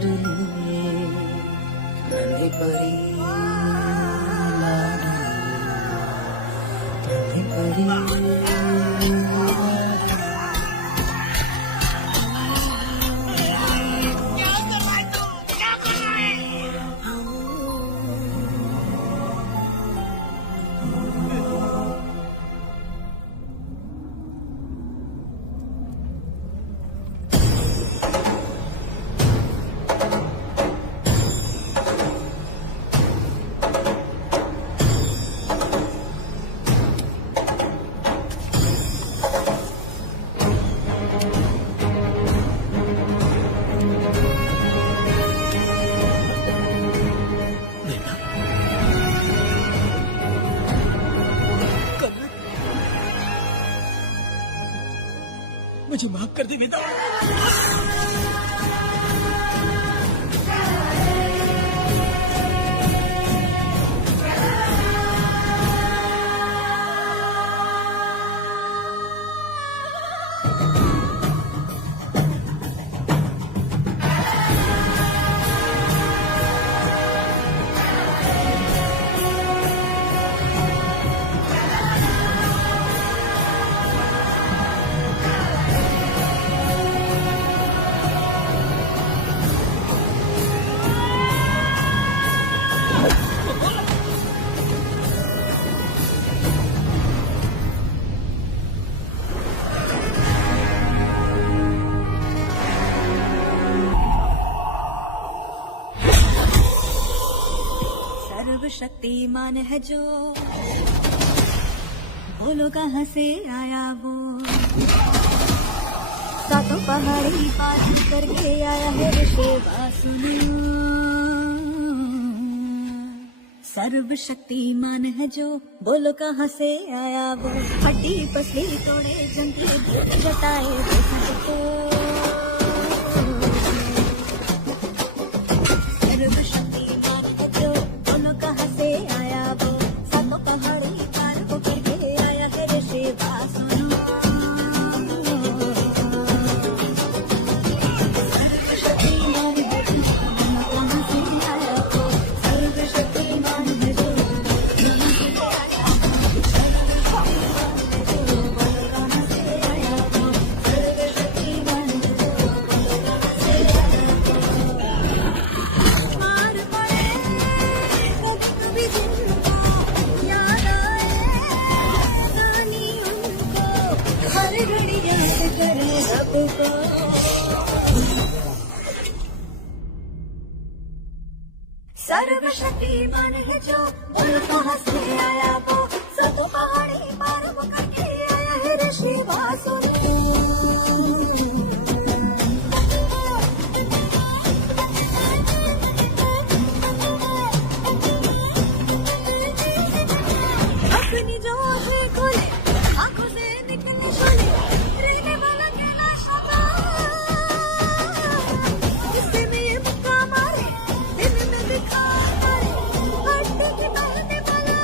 लाडली नन्ही परी लाडली नन्ही परी मुझे माफ कर दे बेटा। शक्तिमान है जो, बोलो कहाँ से आया वो, सातों पहाड़ी पार करके आया है ऋषिवा सुनो। सर्वशक्तिमान है जो, बोलो कहाँ से आया वो, हड्डी पसली तोड़े जंगली जटाए सबको। सर्वशक्तिमान है जो, बोलो कहाँ से आया वो, सातों पहाड़ी पार करके आया है ऋषिवा सुनो। सर्वशक्तिमान है जो, बोलो कहाँ से आया वो, सर्वशक्तिमान है जो, सर्वशक्तिमान है जो, बोलो कहाँ से आया वो, सातों पहाड़ी पार करके आया है ऋषिवा सुनो। अपनी जो आँखें खोले, आँखों से निकले शोले, रहने वाला कैलाश का, इससे में ये मुक्का मारे, दिन में दिखा मारे, हड्डी के बहने वाला,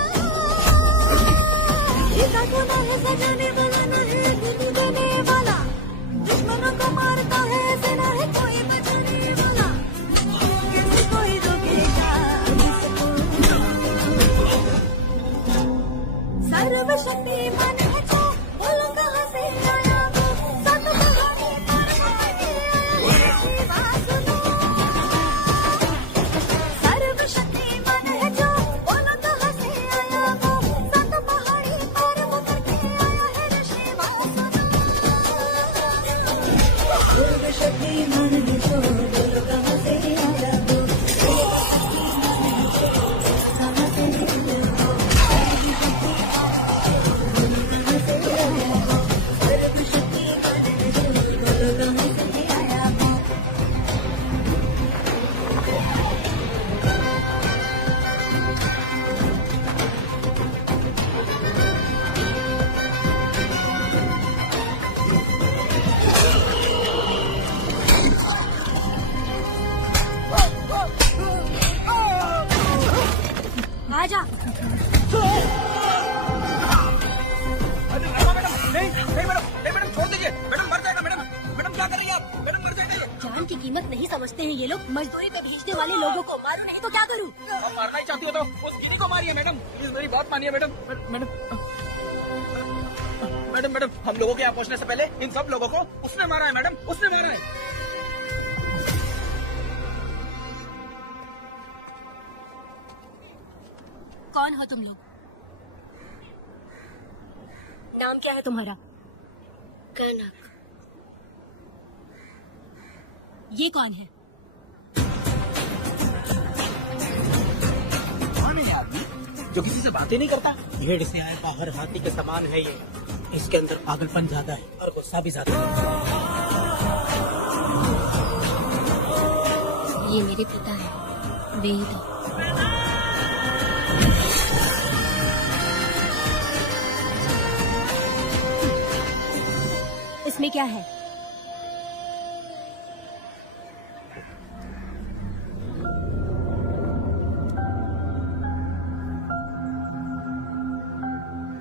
इसका गुना है सजाने वाला, न है दिन देने वाला, दुश्मनों को मारता है, सेना है कोई बचाने वाला, कैसे कोई रोकेगा इसको। सर्वशक्तिमान है जो, बोलो कहाँ से आया वो, सातों पहाड़ी पार करके आया है ऋषिवा सुनो। सर्वशक्तिमान है जो, बोलो कहाँ से आया वो, सातों पहाड़ी पार करके आया है ऋषिवा सुनो। सर्वशक्तिमान है जो, बोलो कहाँ से आया वो, कहाँ से निकले वो, आजा। नहीं नहीं मैडम, नहीं मैडम छोड़ दीजिए, मैडम मर जाएगा। मैडम मैडम क्या कर रही है आप, मैडम मर जाएगा ये। क्या जान की कीमत नहीं समझते हैं ये लोग। मजदूरी पे भेजने वाले लोगों को मारो नहीं तो क्या करूँ? आप मारना ही चाहती हो तो उस गिनी को मारिए मैडम, प्लीज मेरी बात मानिए मैडम। मैडम मैडम मैडम हम लोगों के यहाँ पहुँचने से पहले इन सब लोगों को उसने मारा है मैडम, उसने मारा है। कौन हो तुम लोग? नाम क्या है तुम्हारा? कनक। ये कौन है? कौन है ये आदमी जो किसी से बातें नहीं करता? भेड़ से आए बाहर हाथी के समान है ये। इसके अंदर पागलपन ज्यादा है और गुस्सा भी ज्यादा है। ये मेरे पिता है, वेद। इसमें क्या है?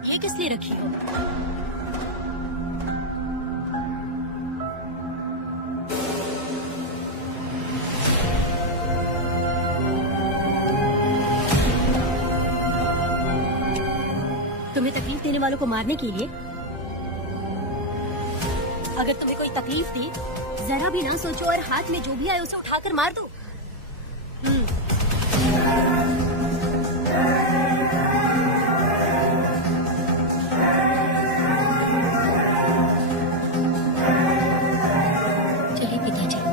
ये किस लिए रखी हो? तुम्हें तकलीफ देने वालों को मारने के लिए? अगर तुम्हें कोई तकलीफ दी, जरा भी ना सोचो और हाथ में जो भी आए उसे उठाकर मार दो। चलिए पिताजी।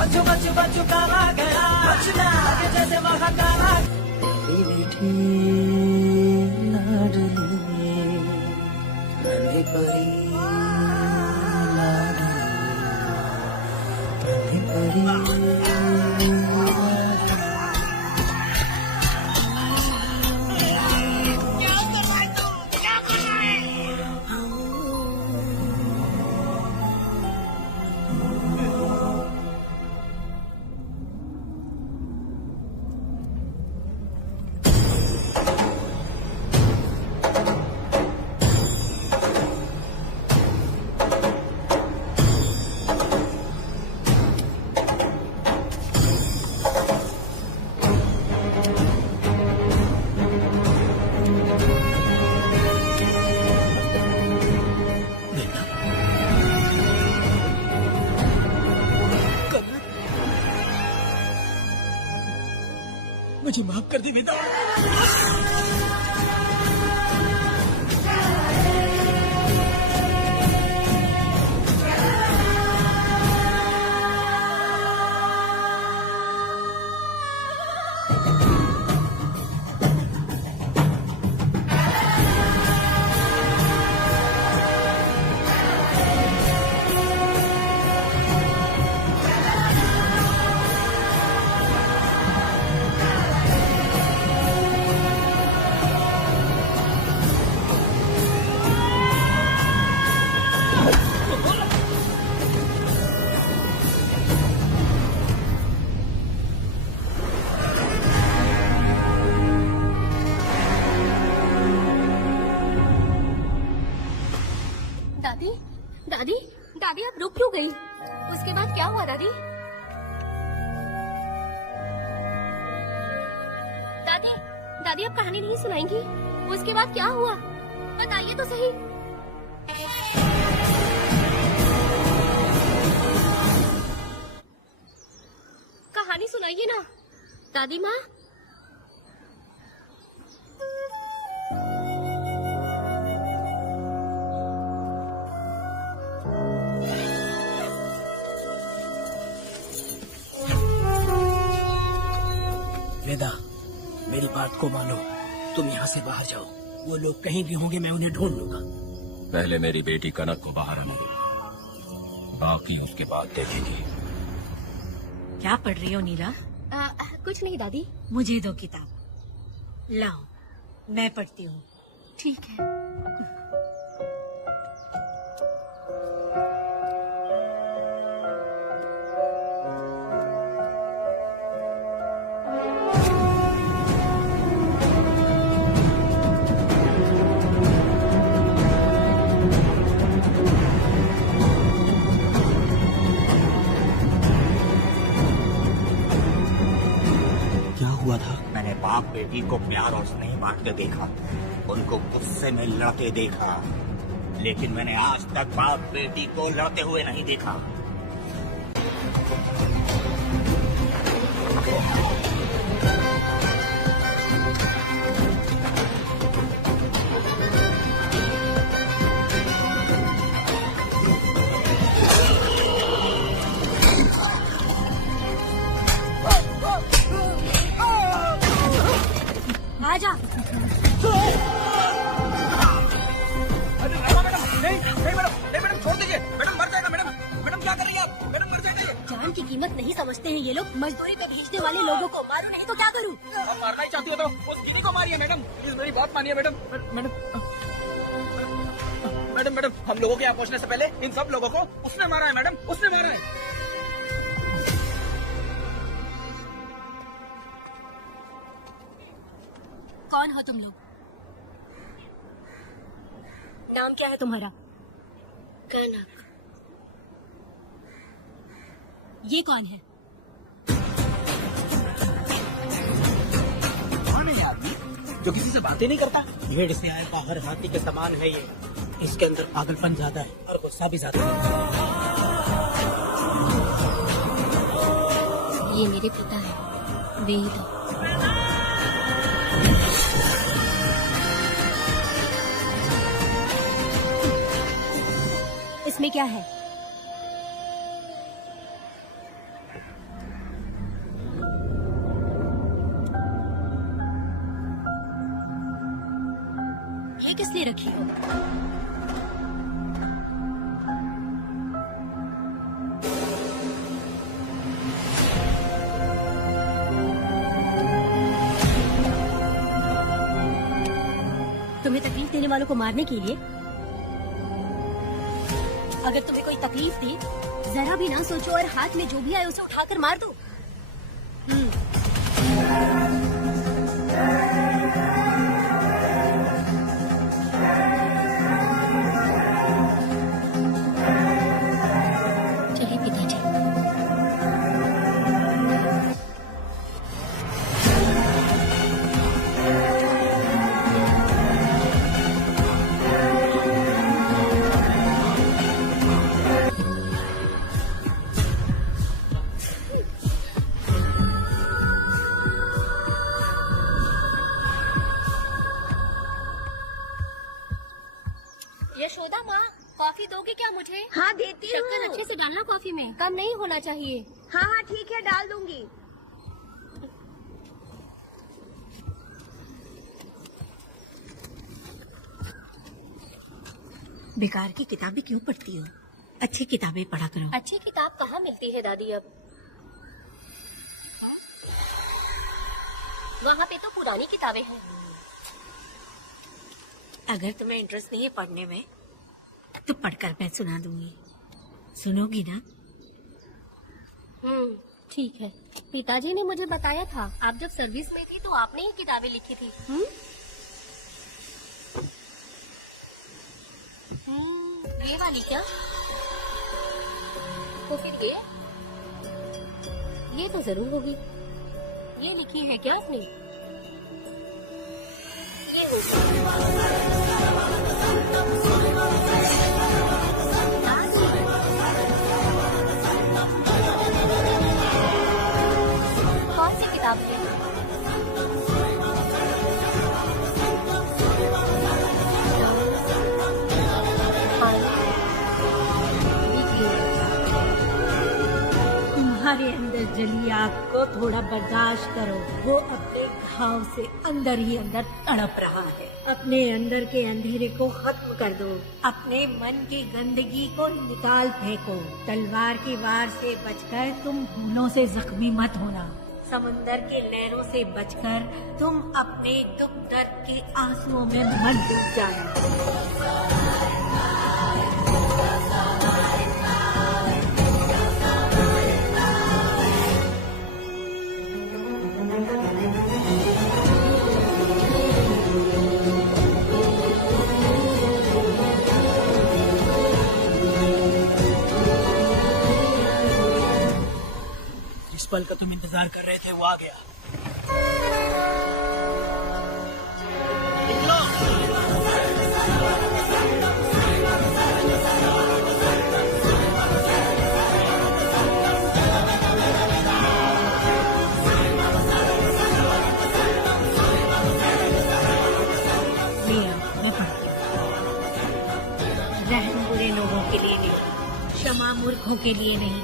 बच्चों बच्चों बच्चों काला गया बचना आगे जैसे वहाँ काला। तेरी मीठी लाडली नन्ही परी लाडली नन्ही परी। मुझे माफ कर दे बेटा। दादी, दादी, दादी आप रुक क्यों गई? उसके बाद क्या हुआ दादी? दादी, दादी आप कहानी नहीं सुनाएंगी? उसके बाद क्या हुआ? बताइए तो सही। सुनाइए ना। दादी माँ, वेदा, मेरी बात को मानो। तुम यहाँ से बाहर जाओ। वो लोग कहीं भी होंगे, मैं उन्हें ढूंढ लूंगा। पहले मेरी बेटी कनक को बाहर आने दो, बाकी उसके बाद देखेगी। क्या पढ़ रही हो नीला? कुछ नहीं दादी। मुझे दो किताब। लाओ, मैं पढ़ती हूँ। ठीक है। क्या हुआ था? मैंने बाप बेटी को प्यार और स्नेह बांटते देखा, उनको गुस्से में लड़ते देखा, लेकिन मैंने आज तक बाप बेटी को लड़ते हुए नहीं देखा। आजा। जान की कीमत नहीं समझते हैं ये लोग। मजदूरी पे भेजने वाले लोगों को मारो, नहीं तो क्या करूँ? मारना ही चाहती हो तो उस गिनी को मारिए मैडम। प्लीज मेरी बात मानिए मैडम। मैडम मैडम मैडम हम लोगों के यहाँ पहुँचने से पहले इन सब लोगों को उसने मारा है मैडम, उसने मारा है। कौन हो तुम लोग? नाम क्या है तुम्हारा? कनक। ये कौन है? कौन है ये आदमी जो किसी से बातें नहीं करता? भेड़ से आए बाहर हाथी के समान है ये। इसके अंदर पागलपन ज्यादा है और गुस्सा भी ज्यादा है। ये मेरे पिता है, वेद। इसमें क्या है? ये किस लिए रखी हो? तुम्हें तकलीफ देने वालों को मारने के लिए? अगर तुम्हें कोई तकलीफ दी, जरा भी ना सोचो और हाथ में जो भी आए उसे उठाकर मार दो। चलिए पिताजी। यशोदा माँ, कॉफी दोगे क्या मुझे? हाँ देती शक्कर हूँ। अच्छे से डालना कॉफी में, कम नहीं होना चाहिए। हाँ हाँ ठीक है, डाल दूंगी। बेकार की किताबें क्यों पढ़ती हो? अच्छी किताबें पढ़ा करो। अच्छी किताब कहाँ मिलती है दादी अब? वहाँ पे तो पुरानी किताबें हैं। अगर तुम्हें इंटरेस्ट नहीं है पढ़ने में, तो पढ़कर मैं सुना दूंगी। सुनोगी ना? ठीक है। पिताजी ने मुझे बताया था, आप जब सर्विस में थी तो आपने ही किताबें लिखी थी। ये वाली क्या? तो फिर ये तो जरूर होगी। ये लिखी है क्या आपने? ये होगी। तुम्हारे अंदर जली आग को थोड़ा बर्दाश्त करो। वो अपने घाव से अंदर ही अंदर तड़प रहा है। अपने अंदर के अंधेरे को खत्म कर दो। अपने मन की गंदगी को निकाल फेंको। तलवार की वार से बचकर तुम भूलों से जख्मी मत होना। समंदर के लहरों से बचकर तुम अपने दुख दर्द के आंसुओं में मत डूब जाना। जिस पल का तुम इंतजार कर रहे थे वो आ गया। मैं पढ़ती हूँ। रहम बुरे लोगों के लिए नहीं, क्षमा मूर्खों के लिए नहीं।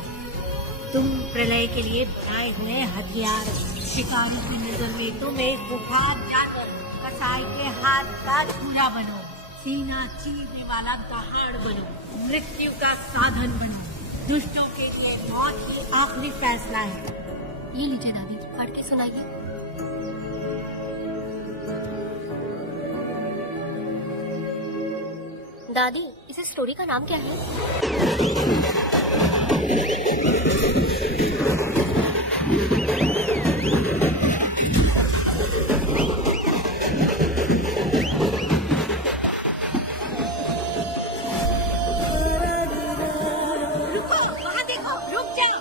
तुम प्रलय के लिए बनाए हुए हथियार। शिकारी की नजर में तुम एक बुखार जानवर, कसाई के हाथ का छुरा बनो। सीना चीरने वाला दहाड़ बनो। मृत्यु का साधन बनो। दुष्टों के लिए मौत ही आखिरी फैसला है। ये लीजिए दादी, पढ़ के सुनाइए। दादी, इस स्टोरी का नाम क्या है? रुको, वहाँ देखो, रुक जाओ।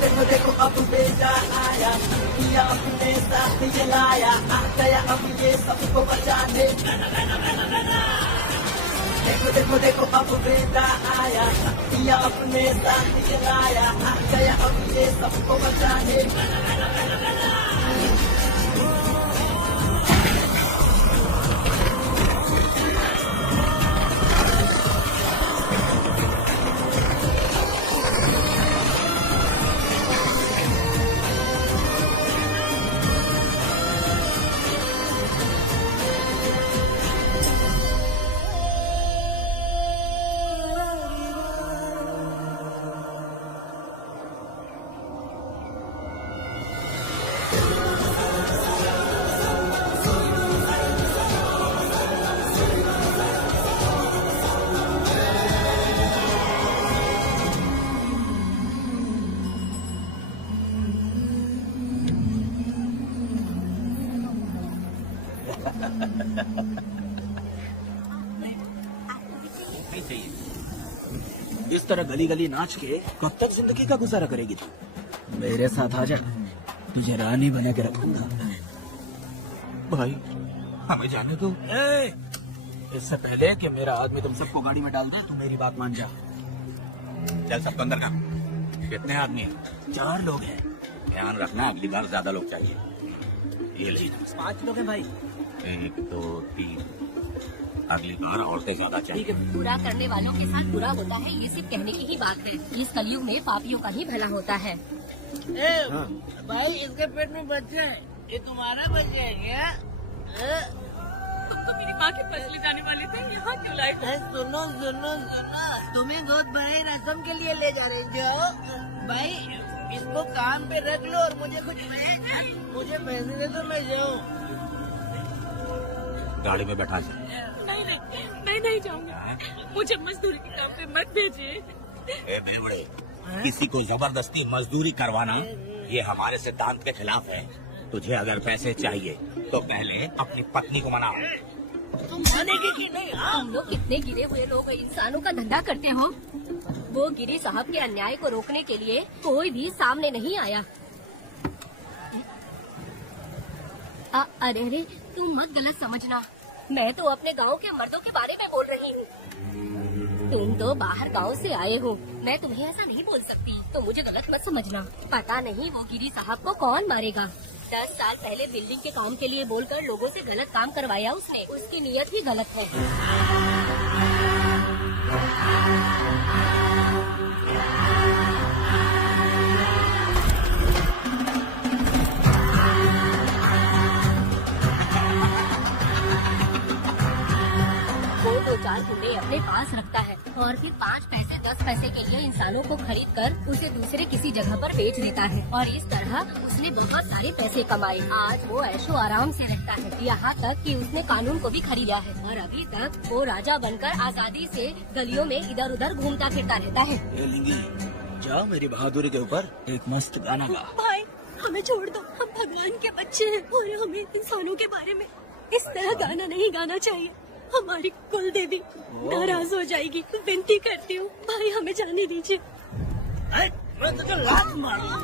देखो देखो अब बेटा आया, किया अपने साथ ये लाया, आ गया अब ये सबको बचाने। देखो देखो देखो अब बेटा आया, किया अपने साथ ये लाया, आ गया अब ये सबको बचाने। नहीं चाहिए। इस तरह गली गली नाच के कब तक जिंदगी का गुजारा करेगी तू? मेरे साथ आ जा, तुझे रानी बना के रखूंगा। भाई हमें जाने दो। इससे पहले कि मेरा आदमी तुम सबको गाड़ी में डाल दे, तू मेरी बात मान जा। चल सबको अंदर का। कितने आदमी हैं? 4 लोग हैं। ध्यान रखना अगली बार ज्यादा लोग चाहिए। ये ले 5 लोग हैं भाई। 1 2 3। अगली बार औरतें ज्यादा चाहिए। बुरा करने वालों के साथ बुरा होता है, ये सिर्फ कहने की ही बात है। इस कलयुग में पापियों का ही भला होता है। भाई इसके पेट में बच्चे हैं, ये तुम्हारा बच्चा है क्या? तो मेरी माँ के पास ले जाने वाले थे, यहाँ क्यों लाए? सुनो सुनो सुनो, तुम्हें गोद भराई रस्म के लिए ले जा रहे थे। भाई इसको काम पे रख लो और मुझे मुझे पैसे दे दो, मैं जाऊँ। गाड़ी में बैठा जा। नहीं नहीं, मैं नहीं जाऊंगा। मुझे मजदूरी के काम पे मत भेजिए। ए बेवड़े, किसी को जबरदस्ती मजदूरी करवाना ये हमारे सिद्धांत के खिलाफ है। तुझे अगर पैसे चाहिए तो पहले अपनी पत्नी को मनाओ। तुम मानेगी कि नहीं? तुम लोग कितने गिरे हुए लोग इंसानों का धंधा करते हो। वो गिरी साहब के अन्याय को रोकने के लिए कोई भी सामने नहीं आया। अरे तुम मत गलत समझना, मैं तो अपने गांव के मर्दों के बारे में बोल रही हूँ। तुम तो बाहर गांव से आए हो, मैं तुम्हें ऐसा नहीं बोल सकती, तो मुझे गलत मत समझना। पता नहीं वो गिरी साहब को कौन मारेगा। 10 साल पहले बिल्डिंग के काम के लिए बोलकर लोगों से गलत काम करवाया उसने। उसकी नीयत भी गलत है। वो 2-4 गुंडे अपने पास रखता है और फिर 5 पैसे 10 पैसे के लिए इंसानों को खरीद कर उसे दूसरे किसी जगह पर बेच देता है और इस तरह उसने बहुत सारे पैसे कमाए। आज वो ऐशो आराम से रहता है, यहाँ तक कि उसने कानून को भी खरीदा है और अभी तक वो राजा बनकर आजादी से गलियों में इधर उधर घूमता फिरता रहता है। ए लिंगी, जाओ मेरी बहादुरी के ऊपर एक मस्त गाना गा। भाई हमें छोड़ दो, हम भगवान के बच्चे हैं और हमें इंसानों के बारे में इस तरह गाना नहीं गाना चाहिए। हमारी कुल देवी नाराज हो जाएगी। विनती करती हूँ भाई, हमें जाने दीजिए। मैं तुझे लात मारूंगा।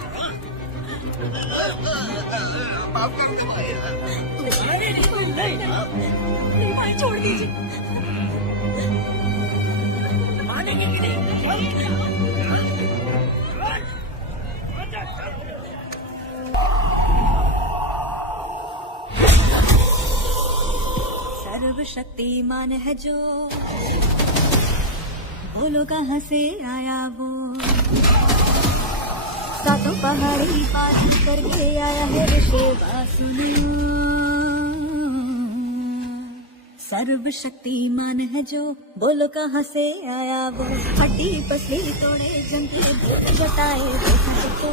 माफ कर दे भाई। नहीं भाई, छोड़ दीजिए। मानेंगे कि नहीं? सर्वशक्तिमान है जो, बोलो कहाँ से आया वो। सातों पहाड़ी पार करके आया है ऋषि सुनो। सर्वशक्तिमान है जो, बोलो कहाँ से आया वो। हड्डी पसली तोड़े जमते जताए सबको।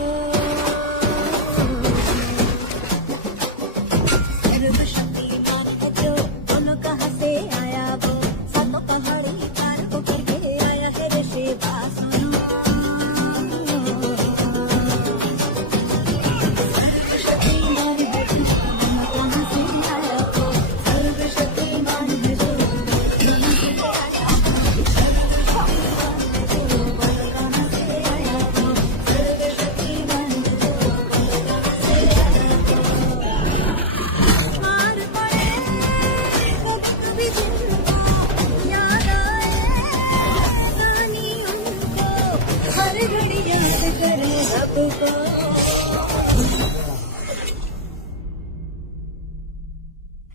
सर्वशक्तिमान है जो, बोलो कहाँ से आया वो। सातों पहाड़ी पार को करके आया है ऋषि सुनो। सर्वशक्तिमान है जो, बोलो कहाँ से आया वो। सर्वशक्तिमान है जो, मार पड़े कभी कभी जिनको याद आए कहानी उनको, हर घड़ी याद करे रब को।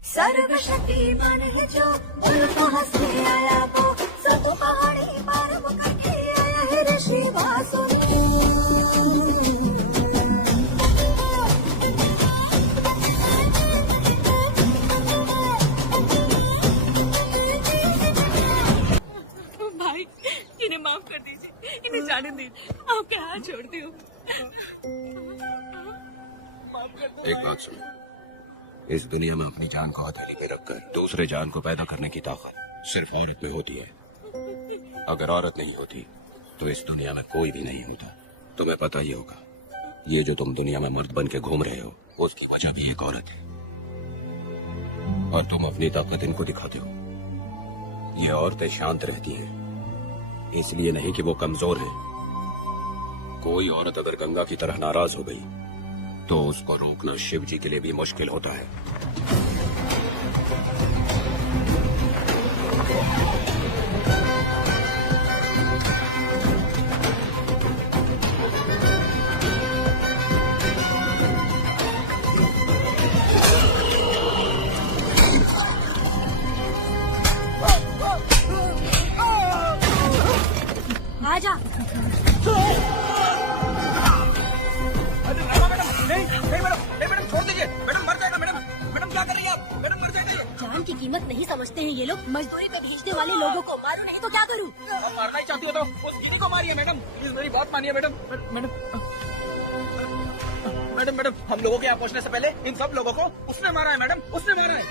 सर्वशक्तिमान है जो, बोलो कहाँ से आया वो। सब पहाड़ी पार वो करके आया है ऋषि वासुदेव। भाई इन्हें माफ कर दीजिए, इन्हें जाने दीजिए, आपका हाथ छोड़ती हूँ। एक बात सुनो, इस दुनिया में अपनी जान को हथेली पे रखकर दूसरे जान को पैदा करने की ताकत सिर्फ औरत में होती है। अगर औरत नहीं होती तो इस दुनिया में कोई भी नहीं होता। तुम्हें पता ही होगा, ये जो तुम दुनिया में मर्द बन के घूम रहे हो उसकी वजह भी एक औरत है, और तुम अपनी ताकत इनको दिखाते हो। ये औरतें शांत रहती हैं, इसलिए नहीं कि वो कमजोर है। कोई औरत अगर गंगा की तरह नाराज हो गई तो उसको रोकना शिव जी के लिए भी मुश्किल होता है। आजा। मैडम छोड़ दीजिए। मैडम मर जाएगा। मैडम मैडम क्या कर रही है आप? मैडम मर जाएगा ये। जान की कीमत नहीं समझते हैं ये लोग। मजदूरी पे भेजने वाले लोगों को मारो नहीं तो क्या करूं? आप मारना ही चाहती हो तो उस गिरी को मारिए मैडम, प्लीज मेरी बात मानिए मैडम। मैडम हम लोगों के यहाँ पहुँचने से पहले इन सब लोगों को उसने मारा है मैडम, उसने मारा है।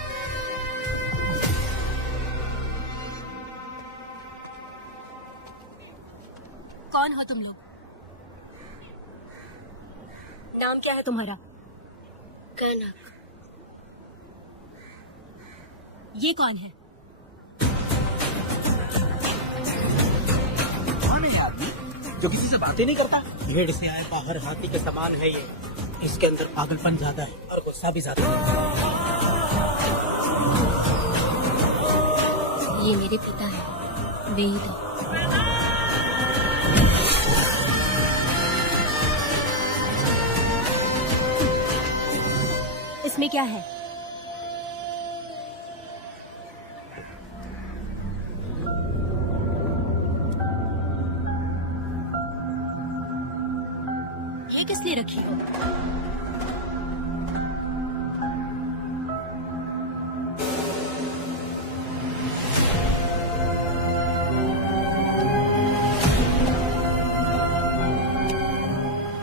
कौन हो तुम लोग? नाम क्या है तुम्हारा? कनक। ये कौन है? कौन है ये आदमी जो किसी से बातें नहीं करता? भेड़ से आए बाहर हाथी के समान है ये। इसके अंदर पागलपन ज्यादा है और गुस्सा भी ज्यादा है। ये मेरे पिता है, वेद। इसमें क्या है? ये किस लिए रखी हो?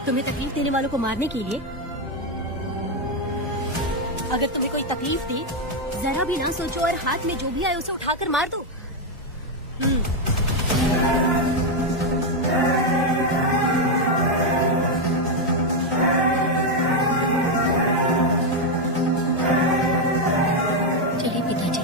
तुम्हें तकलीफ देने वालों को मारने के लिए? अगर तुम्हें कोई तकलीफ दी, जरा भी ना सोचो और हाथ में जो भी आए उसे उठाकर मार दो। चलिए पिताजी।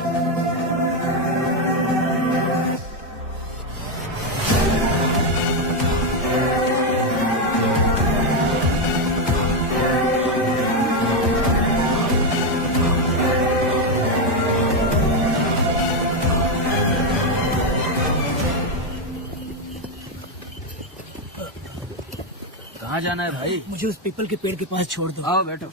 कहाँ जाना है भाई? मुझे उस पीपल के पेड़ के पास छोड़ दो। आओ बैठो।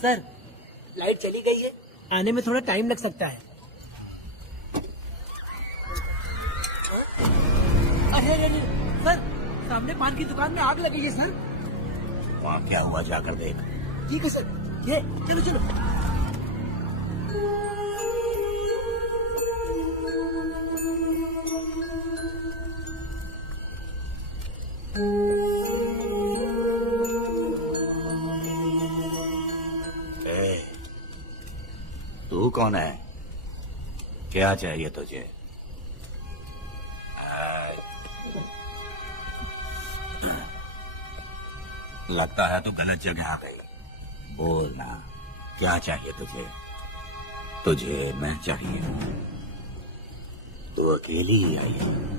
सर, लाइट चली गई है, आने में थोड़ा टाइम लग सकता है। अरे सर, सामने पान की दुकान में आग लगी है सर। वहाँ क्या हुआ जाकर देख। ठीक है सर, ये चलो चलो। तू कौन है? क्या चाहिए तुझे? लगता है तो गलत जगह आ गई। बोलना, क्या चाहिए तुझे? तुझे मैं चाहिए। तू अकेली ही आई है।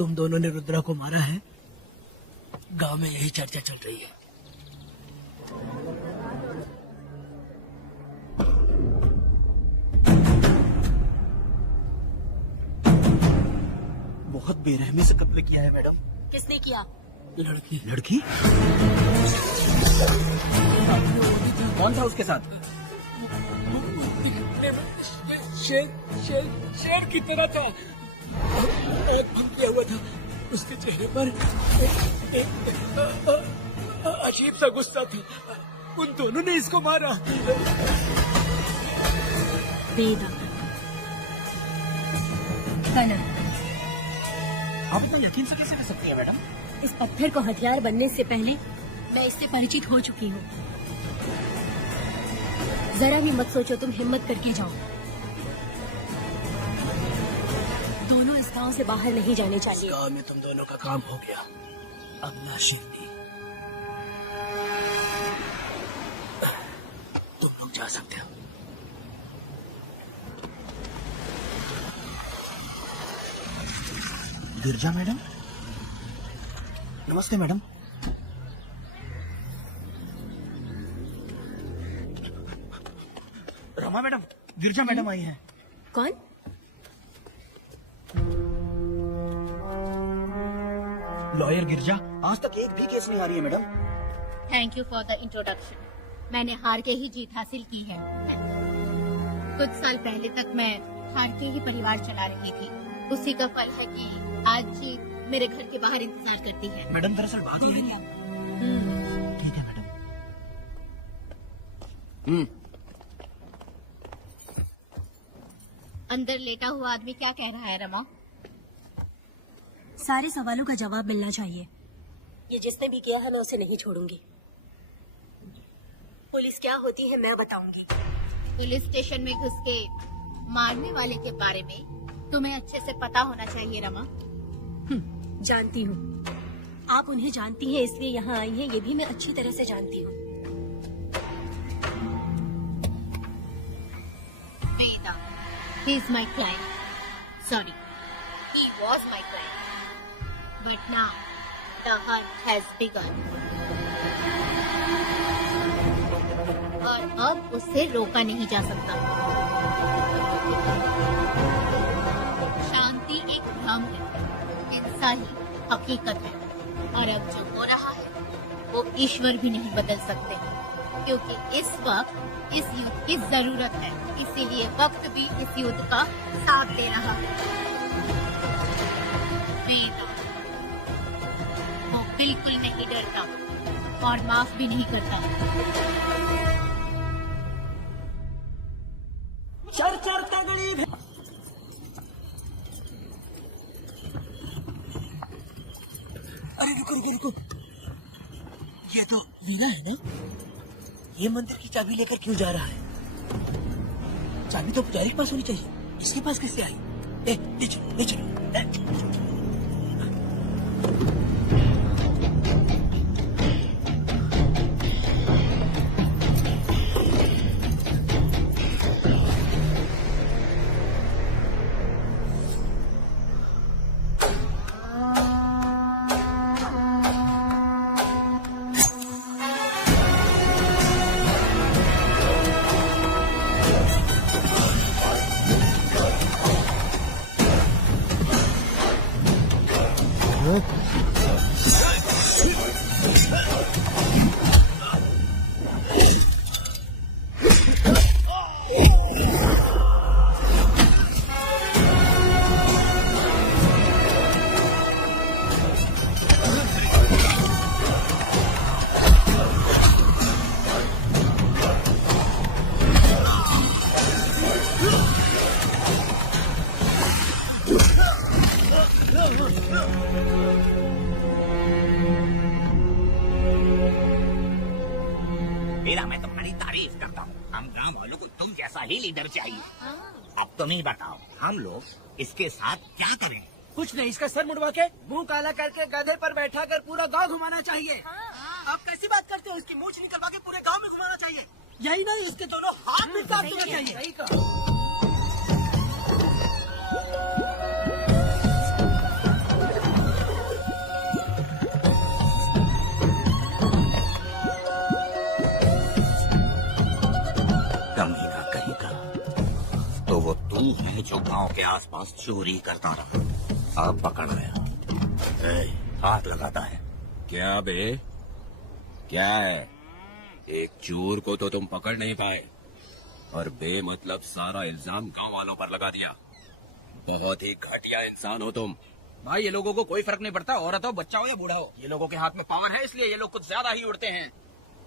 तुम दोनों ने रुद्रा को मारा है, गांव में यही चर्चा चल रही है। बहुत बेरहमी से कत्ल किया है मैडम। किसने किया? लड़की। लड़की? कौन था उसके साथ? शेर की तरह था, आँख बंद किया हुआ था, उसके चेहरे पर अजीब सा गुस्सा था। उन दोनों ने इसको मारा। आप इतना यकीन से कैसे कर सकती है मैडम? इस पत्थर को हथियार बनने से पहले मैं इससे परिचित हो चुकी हूँ। जरा भी मत सोचो, तुम हिम्मत करके जाओ। दोनों इस गांव से बाहर नहीं जाने चाहिए। गांव में तुम दोनों का काम हो गया, अब ना शिवनी। तुम लोग जा सकते हो। गिरजा मैडम, नमस्ते मैडम। रमा मैडम, गिरजा मैडम आई हैं। कौन? लॉयर गिरजा, आज तक एक भी केस नहीं आ रही है madam. Thank you for the introduction. मैंने हार के ही जीत हासिल की है। कुछ साल पहले तक मैं हार के ही परिवार चला रही थी। उसी का फल है कि आज जीत मेरे घर के बाहर इंतजार करती है। मैडम दरअसल बात ये है। ठीक है मैडम। अंदर लेटा हुआ आदमी क्या कह रहा है रमा? सारे सवालों का जवाब मिलना चाहिए। ये जिसने भी किया है मैं उसे नहीं छोड़ूंगी। पुलिस क्या होती है मैं बताऊंगी। पुलिस स्टेशन में घुस के मारने वाले के बारे में तुम्हें अच्छे से पता होना चाहिए रमा। जानती हूँ। आप उन्हें जानती हैं इसलिए यहाँ आई हैं, ये भी मैं अच्छी तरह से जानती हूँ। वेदा, he is my client. Sorry, he was my client. But now the hunt has begun. और अब उससे रोका नहीं जा सकता। शांति एक भ्रम है, हिंसा ही हकीकत है। और अब जो हो रहा है वो ईश्वर भी नहीं बदल सकते, क्योंकि इस वक्त इस युद्ध की जरूरत है। इसीलिए वक्त भी इस युद्ध का साथ दे रहा है। वेदा, वो बिल्कुल नहीं डरता और माफ भी नहीं करता। चर तगड़ी है। अरे रुको रुको रुको, ये तो वीरा है ना? ये मंदिर की चाबी लेकर क्यों जा रहा है? चाबी तो पुजारी के पास होनी चाहिए, इसके पास कैसे आई? ले चलो ले चलो। मेरा मैं तुम्हारी तारीफ करता हूँ। हम गांव वालों को तुम जैसा ही लीडर चाहिए। अब तुम ही बताओ, हम लोग इसके साथ क्या करें? कुछ नहीं, इसका सर मुड़वा के मुंह काला करके गधे पर बैठा कर पूरा गांव घुमाना चाहिए। आप कैसी बात करते हो? इसकी मूंछ निकलवा के पूरे गांव में घुमाना चाहिए। यही नहीं, इसके दोनों हाथ भी काट देना चाहिए। सही कहा। जो गांव के आसपास चोरी करता रहा, अब पकड़ गया। हाथ लगाता है। क्या बे, क्या है? एक चोर को तो तुम पकड़ नहीं पाए और बेमतलब सारा इल्जाम गांव वालों पर लगा दिया। बहुत ही घटिया इंसान हो तुम। भाई ये लोगों को कोई फर्क नहीं पड़ता, औरत हो, बच्चा हो या बूढ़ा हो। ये लोगों के हाथ में पावर है, इसलिए ये लोग कुछ ज्यादा ही उड़ते हैं।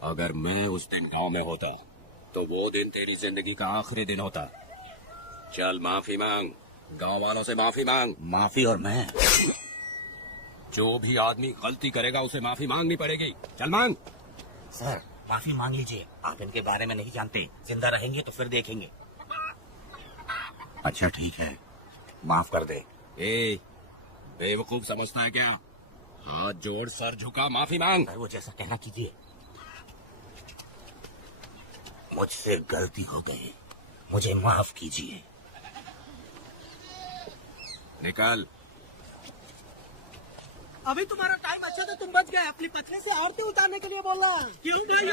अगर मैं उस दिन गांव में होता तो वो दिन तेरी जिंदगी का आखिरी दिन होता। चल माफी मांग, गांव वालों से माफी मांग। माफी? और मैं? जो भी आदमी गलती करेगा उसे माफी मांगनी पड़ेगी। चल मांग। सर माफी मांग लीजिए, आप इनके बारे में नहीं जानते। जिंदा रहेंगे तो फिर देखेंगे। अच्छा ठीक है, माफ कर दे। ए, बेवकूफ समझता है क्या? हाथ जोड़, सर झुका, माफी मांग। वो जैसा कहना कीजिए। मुझसे गलती हो गई, मुझे माफ कीजिए। निकल। अभी तुम्हारा टाइम अच्छा था, तुम बच गए। अपनी पत्नी से आरती उतारने के लिए बोला। क्यों भाई?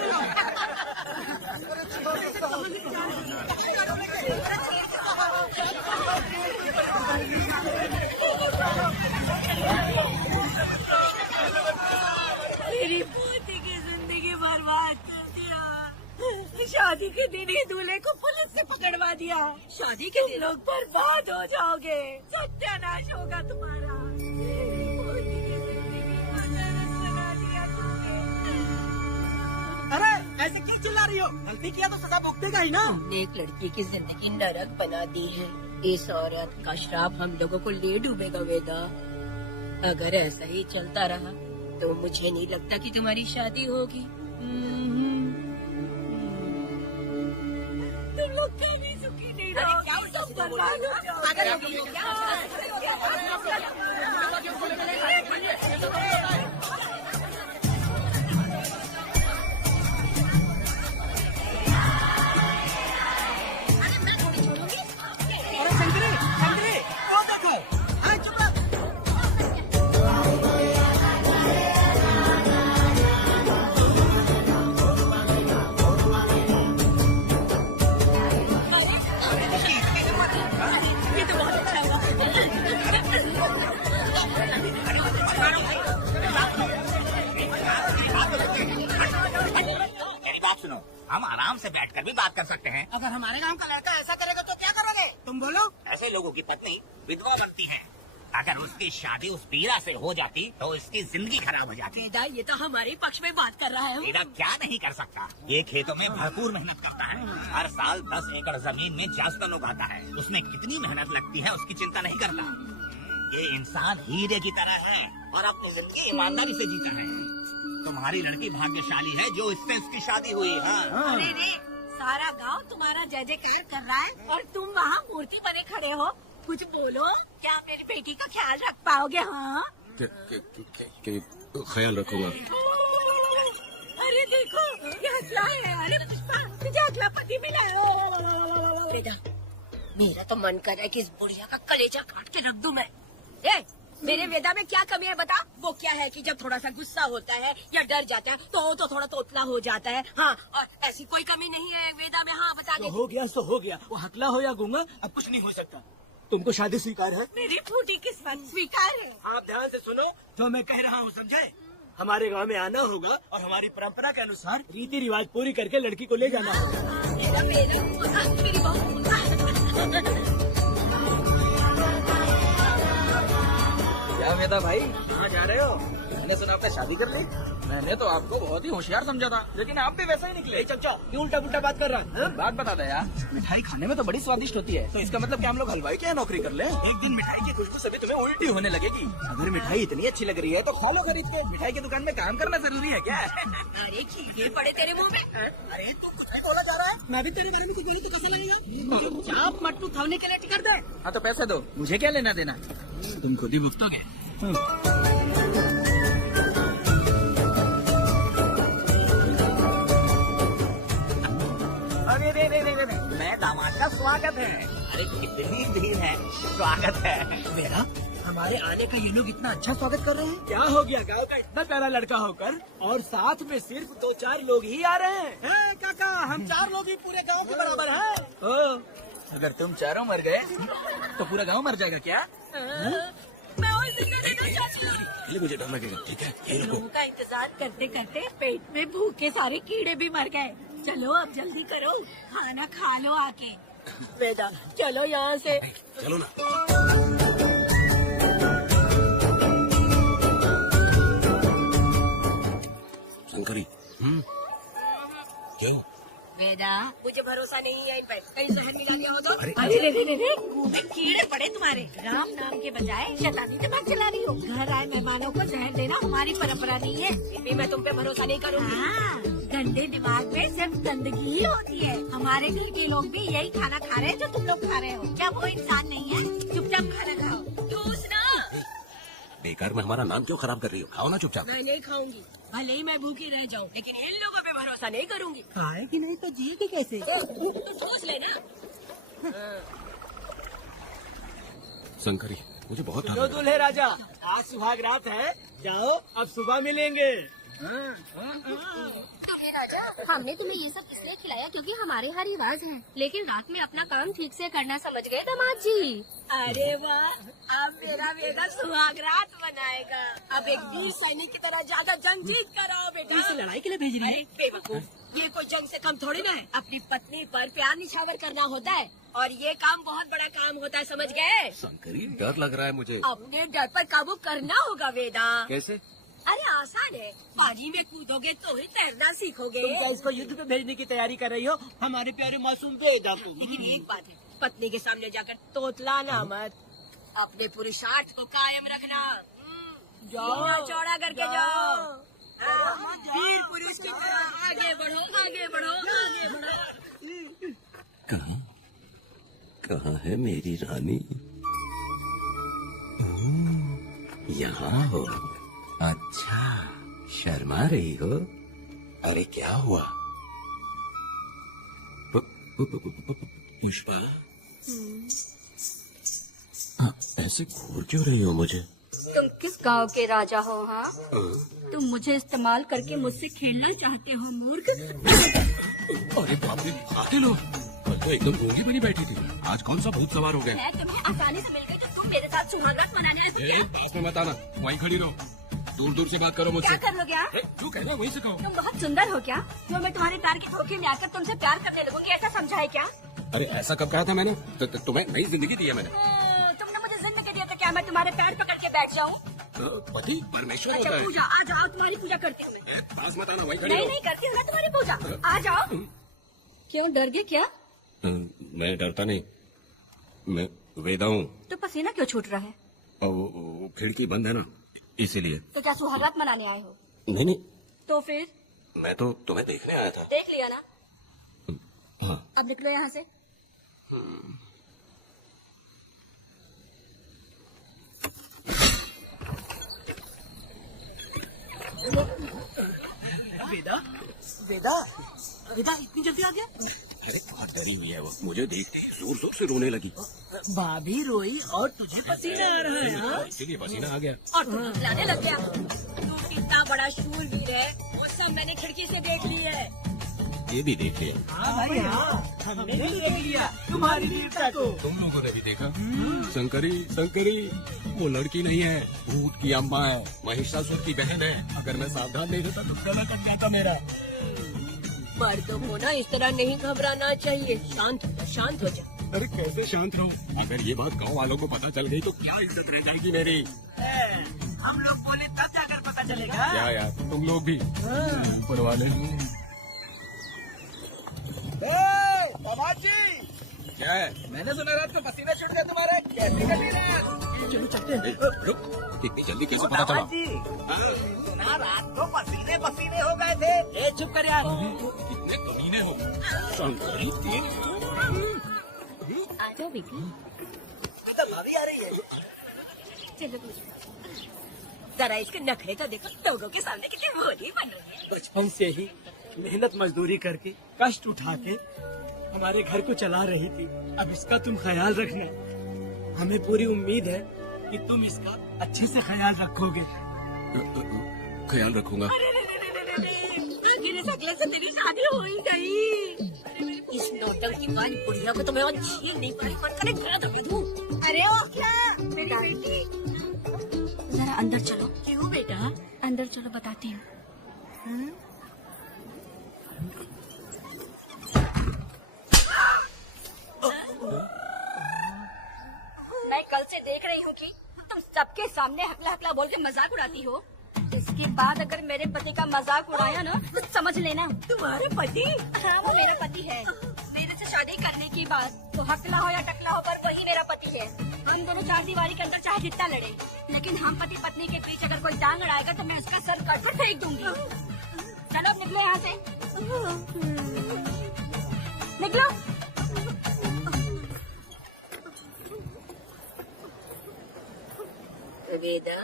मेरी पोती की जिंदगी बर्बाद कर दिया। शादी के दिन ही दूल्हे को पुलिस से पकड़वा दिया। शादी के दिन लोग बर्बाद हो जाओगे, सत्यानाश होगा तुम्हारा। मेरी पोती की जिंदगी को नरक बना दिया तुमने। अरे ऐसे क्यों चिल्ला रही हो? गलती किया तो सजा भुगतेगा ही ना। हमने एक लड़की की जिंदगी नरक बना दी है। इस औरत का श्राप हम लोगों को ले डूबेगा वेदा। अगर ऐसा ही चलता रहा तो मुझे नहीं लगता कि तुम्हारी शादी होगी। तुम लोग कभी सुखी नहीं रहोगे, सब बर्बाद हो जाओगे। अरे शंकरी, शंकरी, वो देखो। अरे चुप रह। ये तो बहुत अच्छा हुआ। मेरी बात सुनो, हम आराम से बैठकर भी बात कर सकते हैं। अगर हमारे गांव का लड़का ऐसा करेगा तो क्या करोगे? तुम बोलो। ऐसे लोगों की पत्नी विधवा बनती है। अगर उसकी शादी उस पीरा से हो जाती तो उसकी जिंदगी खराब हो जाती। वेदा ये तो हमारे पक्ष में बात कर रहा है। पीरा क्या नहीं कर सकता? ये खेतों में भरपूर मेहनत करता है। हर साल 10 एकड़ जमीन में जासवन उगाता है। उसमें कितनी मेहनत लगती है उसकी चिंता नहीं करता। ये इंसान हीरे की तरह है और अपनी जिंदगी ईमानदारी से जीता है। तुम्हारी लड़की भाग्यशाली है जो इससे उसकी शादी हुई है। अरे रे, सारा गांव तुम्हारा जय जयकार कर रहा है और तुम वहाँ मूर्ति बने खड़े हो। कुछ बोलो, क्या मेरी बेटी का ख्याल रख पाओगे? हाँ ख्याल रखूंगा। अरे देखो, ये हसला है। अरे पुष्पा, तुझे अगला पति मिला है। वेदा, मेरा तो मन कर रहा है कि इस बुढ़िया का कलेजा काट के रख दूं मैं। ए, मेरे वेदा में क्या कमी है बता? वो क्या है कि जब थोड़ा सा गुस्सा होता है या डर जाता है तो थोड़ा तोतला हो जाता है। हाँ, और ऐसी कोई कमी नहीं है वेदा में। हाँ बता दे। हो गया सो हो गया। वो हकला हो या गूंगा, अब कुछ नहीं हो सकता। तुमको शादी स्वीकार है? मेरी फूटी किस्मत स्वीकार है। आप ध्यान से सुनो जो मैं कह रहा हूँ, समझे? हमारे गांव में आना होगा और हमारी परंपरा के अनुसार रीति रिवाज पूरी करके लड़की को ले जाना होगा। मेरी बहू। क्या वेदा भाई, कहाँ जा रहे हो? मैंने सुना आपने शादी कर ली। मैंने तो आपको बहुत ही होशियार समझा था, लेकिन आप भी वैसा ही निकले। चचा, क्यों उल्टा पुल्टा बात कर रहा है? बात बता दे यार, मिठाई खाने में तो बड़ी स्वादिष्ट होती है, तो इसका मतलब क्या हम लोग हलवाई के यहाँ नौकरी कर ले? एक दिन मिठाई की खुशबू से भी तुम्हें उल्टी होने लगेगी। अगर मिठाई इतनी अच्छी लग रही है तो खा लो खरीद के। मिठाई की दुकान में काम करना जरूरी है क्या? अरे कीड़े पड़े तेरे मुंह में। अरे तू कुछ नहीं बोला जा रहा है। मैं भी तेरे बारे में कुछ बोलूं तो कैसा लगेगा? चाप मट्टू थावने के लिए टिकट दे। हाँ तो पैसे दो, मुझे क्या लेना देना, तुम खुद ही भुगतोगे। अरे रे, मैं दामाद का स्वागत है। अरे कितनी भीड़ है, स्वागत है। मेरा हमारे आने का ये लोग इतना अच्छा स्वागत कर रहे हैं। क्या हो गया गाँव का इतना प्यारा लड़का होकर, और साथ में सिर्फ 2-4 लोग ही आ रहे हैं। काका, हम 4 लोग ही पूरे गाँव के बराबर हैं। अगर तुम चारों मर गए तो पूरा गांव मर जाएगा क्या? मैं और जिंदा रहना चाहती हूँ। ये मुझे डर लगेगा, ठीक है? ये रखो। भूख का इंतजार करते करते पेट में भूख के सारे कीड़े भी मर गए। चलो अब जल्दी करो, खाना खा लो आके। वेदा चलो यहाँ से। चलो ना। शंकरी, क्यों? वेदा मुझे भरोसा नहीं है इन पे, कहीं जहर मिला दिया हो तो। अरे रे रे रे, मुंह में कीड़े पड़े तुम्हारे। राम नाम के बजाय शैतानी दिमाग चला रही हो। घर आए मेहमानों को जहर देना हमारी परंपरा नहीं है, इसलिए मैं तुम पे भरोसा नहीं करूँगी। गंदे दिमाग में सिर्फ गंदगी ही होती है। हमारे घर के लोग भी यही खाना खा रहे हैं जो तुम लोग खा रहे हो। क्या वो इंसान नहीं है? चुपचाप खाना खाओ। ठूस ना। बेकार में हमारा नाम क्यों खराब कर रही हो? खाओ ना चुपचाप। मैं नहीं खाऊंगी, भले ही मैं भूखी रह जाऊं, लेकिन इन लोगों पे भरोसा नहीं करूंगी। खाएगी नहीं तो जिएगी कैसे? तो ठूस लेना। शंकरी, मुझे बहुत डर लो लग रहा दूल्हे राजा, आज सुहाग रात है, जाओ अब सुबह मिलेंगे। राजा, हमने तुम्हें ये सब इसलिए खिलाया क्योंकि हमारे यहाँ रिवाज है, लेकिन रात में अपना काम ठीक से करना समझ गए दामाद जी। अरे वाह, अब मेरा बेटा सुहागरात मनाएगा। अब एक वीर सैनिक की तरह जाकर जंग जीत कर आओ बेटा। इसे लड़ाई के लिए भेज रही है? बेवकूफ, ये कोई जंग से कम थोड़ी ना है। अपनी पत्नी पर प्यार निछावर करना होता है और ये काम बहुत बड़ा काम होता है, समझ गए? शंकरी, डर लग रहा है मुझे। अपने डर पर काबू करना होगा वेदा। कैसे? अरे आसान है, पानी में कूदोगे तो ही तैरना सीखोगे। तुम क्या इसको युद्ध पे भेजने की तैयारी कर रही हो? हमारे प्यारे मासूम वेदा को। लेकिन एक बात है, पत्नी के सामने जाकर तोतलाना मत, अपने पुरुषार्थ को कायम रखना। जाओ चौड़ा करके जाओ, वीर पुरुष की तरह आगे बढ़ो, आगे बढ़ो, आगे बढ़ो। कहाँ है मेरी रानी? यहाँ हो? अच्छा, शर्मा रही हो? अरे क्या हुआ? पुष्पा, ऐसे घूर क्यों रही हो मुझे? तुम किस गांव के राजा हो? हाँ, तुम मुझे इस्तेमाल करके मुझसे खेलना चाहते हो मूर्ख। अरे बाप रे, आते लोग कल तो एकदम गूंगी बनी बैठी थी, आज कौन सा भूत सवार हो गए? मैं तुम्हें आसानी से मिल गई तो तुम मेरे साथ सुहागरात मनाने आए हो क्या? पास में मत आना, वहीं खड़ी रहो, दूर दूर से बात करो मुझसे। क्या कर लोगे आप? जो कह रहे हो वहीं से कहो। तुम बहुत सुंदर हो क्या, जो मैं तुम्हारे प्यार के धोखे में आकर तुमसे प्यार करने लगूंगी, ऐसा समझा है क्या? अरे ऐसा कब कहा था मैंने? तुम्हें नई जिंदगी दी है मैंने। तुमने मुझे जिंदगी दी तो क्या मैं तुम्हारे पैर पकड़ के बैठ जाऊँ? पति परमेश्वर अच्छा होता है। पूजा, आ जाओ, तुम्हारी पूजा करती हूँ मैं। पास मत आना, वहीं खड़ी नहीं रहो। नहीं करती हूँ मैं तुम्हारी पूजा, आ जाओ। क्यों डर गए क्या? मैं डरता नहीं, मैं वेदा हूँ। तो पसीना क्यों छूट रहा है? और वो खिड़की बंद है ना, इसीलिए। तो क्या सुहागरात मनाने आए हो? नहीं नहीं, तो फिर मैं तो तुम्हें देखने आया था। देख लिया ना, हाँ। अब निकलो यहाँ से। वेदा, वेदा, वेदा इतनी जल्दी आ गया? अरे बहुत डरी हुई है वो, मुझे देखते ही जोर जोर से रोने लगी। भाभी रोई और तुझे पसीना आ रहा है? हाँ? इसीलिए पसीना आ गया। और तुम लाने लग गया। तू कितना बड़ा शूरवीर है, वो सब मैंने खिड़की से देख ली है। ये भी देख लिया। हाँ भाई हाँ, हमने भी देख लिया तुम्हारी वीरता को। तुम लोगों ने भी देखा? शंकरी, शंकरी, वो लड़की नहीं है, भूत की अम्मा है, महिषासुर की बहन है। अगर मैं सावधान नहीं रहता तो गला कट जाता मेरा। मर्दों को ना इस तरह नहीं घबराना चाहिए, शांत हो जा। अरे कैसे शांत रहूं? अगर ये बात गांव वालों को पता चल गई तो क्या इज्जत रह जाएगी मेरी? हम लोग बोले तब जाकर पता चलेगा। क्या यार, तुम लोग भी ऊपर वाले। दामाद जी, क्या है? मैंने सुना रात को पसीना छूट गया तुम्हारे, कैसे कटी रात? चलो चलते हैं। रुक, इतनी जल्दी कैसे पता चला? दामाद जी, सुना रात को पसीने पसीने हो गए थे। ए चुप कर यार। कितने कमीने हो शंकरी, आ जाओ बेटी, भाभी आ रही है। चलो जरा इसके नखरे तो देखो, लोगों के सामने कितनी भोली बन रही है। बचपन से ही मेहनत मजदूरी करके कष्ट उठा के हमारे घर को चला रही थी। अब इसका तुम ख्याल रखना, हमें पूरी उम्मीद है कि तुम इसका अच्छे से ख्याल रखोगे। ख्याल रखूंगा। आखिर इस अगले से तेरी शादी हो ही गई। इस एकदम की काली बुढ़िया को तो मैं और छीन नहीं पाई, मन करे घर दबा दूं। अरे ओ क्या मेरी बेटी, जरा अंदर चलो। क्यों बेटा? अंदर चलो, बताती हूँ। मैं कल से देख रही हूँ कि तुम सबके सामने हकला हकला बोल के मजाक उड़ाती हो। इसके बाद अगर मेरे पति का मजाक उड़ाया ना तो समझ लेना। तुम्हारे पति? हाँ, वो मेरा पति है। मेरे से शादी करने की बात तो हकला हो या टकला हो, पर वही मेरा पति है। हम दोनों चार दीवारी के अंदर चाहे जितना लड़े, लेकिन हम पति पत्नी के बीच अगर कोई टांग अड़ाएगा तो मैं उसका सर कट कर फेंक दूंगी। चलो अब निकलो यहाँ से, निकलो। वेदा,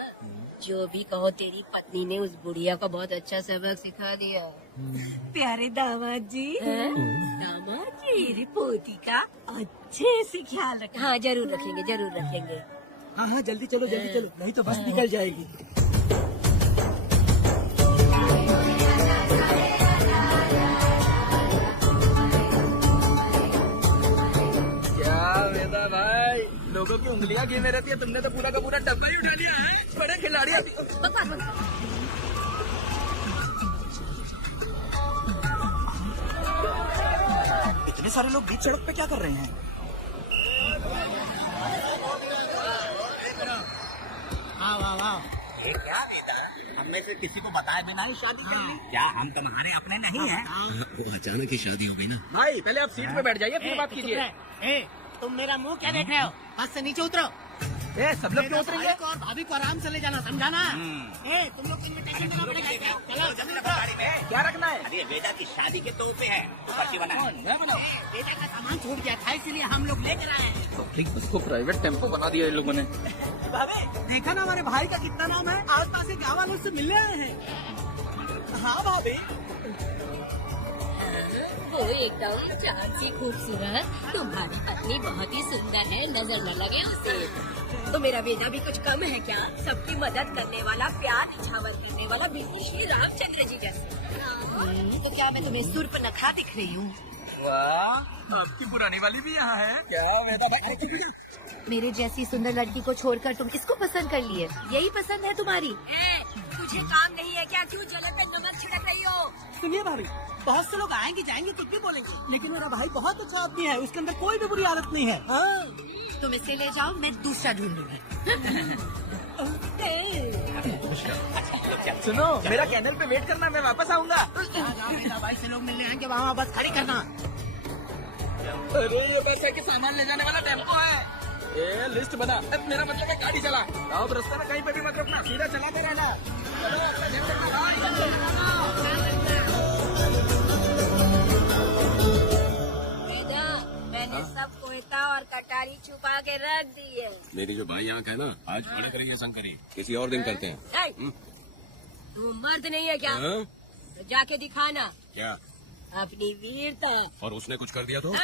जो भी कहो, तेरी पत्नी ने उस बुढ़िया को बहुत अच्छा सबक सिखा दिया। प्यारे दामाद जी, दामाद जी, मेरी पोती का अच्छे से ख्याल रखना। हाँ जरूर रखेंगे, जरूर रखेंगे। हाँ हाँ जल्दी चलो, नहीं तो बस निकल जाएगी। क्या वेदा भाई, लोगों की उंगलियां गिने रहती है, तुमने तो पूरा का पूरा डब्बा ही उठा लिया है। बड़े खिलाड़ी आती। इतने सारे लोग बीच सड़क पे क्या कर रहे हैं? ये क्या बेटा, हम में से किसी को बताए बिना ही शादी कर ली? क्या हम तुम्हारे अपने नहीं हैं? वो अचानक ही शादी हो गई ना। भाई पहले आप सीट पे बैठ जाइए, फिर बात कीजिए। तुम मेरा मुंह क्या देख रहे हो? बस से नीचे उतरो। ए, सब लोग क्यों उतरेंगे? और भाभी को आराम से ले जाना, समझाना? तुम लोग को इन्विटेशन देना पड़ेगा। चलो जल्दी गाड़ी में क्या रखना है? अरे वेदा की शादी के तोहफे हैं, पर्ची बना है। बेटा का सामान छूट गया था, इसलिए हम लोग लेकर आए हैं। पब्लिक बस को प्राइवेट टेम्पो बना दिया इन लोगों ने। भाभी देखा ना हमारे भाई का कितना नाम है, आस पास के गाँव वालों से मिलने आए हैं। हाँ भाभी, वो एकदम चाँद सी खूबसूरत, तुम्हारी पत्नी बहुत ही सुंदर है, नजर न लगे उसे। तो मेरा बेटा भी कुछ कम है क्या? सबकी मदद करने वाला, प्यार निछावर करने वाला, बिल्कुल श्री रामचंद्र जी जैसे। तो क्या मैं तुम्हें सुर पर नखरा दिख रही हूँ? वाह, आपकी पुरानी वाली भी यहाँ है क्या वेदा भाई? मेरे जैसी सुंदर लड़की को छोड़कर तुम किसको पसंद कर लिए? यही पसंद है तुम्हारी? तुझे काम नहीं है क्या? क्यों जलन पे नमक छिड़क रही हो? सुनिए भाभी, बहुत से लोग आएंगे जाएंगे कुछ भी बोलेंगे, लेकिन मेरा भाई बहुत अच्छा आदमी है, उसके अंदर कोई भी बुरी आदत नहीं है। हाँ। तुम इसे ले जाओ, मैं दूसरा ढूंढूंगी। सुनो, मेरा कैनल पे वेट करना, मैं वापस आऊंगा। मेरा भाई से लोग मिलने आएंगे, वहाँ बस खड़ी करना। अरे ये बस है कि सामान ले जाने वाला टेम्पो है। ये लिस्ट बना, अब मेरा मतलब है गाड़ी चला। अब रास्ते में कहीं पे भी मत रुकना, सीधा चलाते रहना। चलो, अपना ध्यान रखना। मैंने सब कोयता और कटारी छुपा के रख दी है। मेरी जो भाई आंख है ना, आज बड़े करेंगे शंकरी, किसी और दिन करते हैं। तू मर्द नहीं है क्या? हाँ? तो जाके दिखाना क्या? अपनी वीरता। और उसने कुछ कर दिया तो?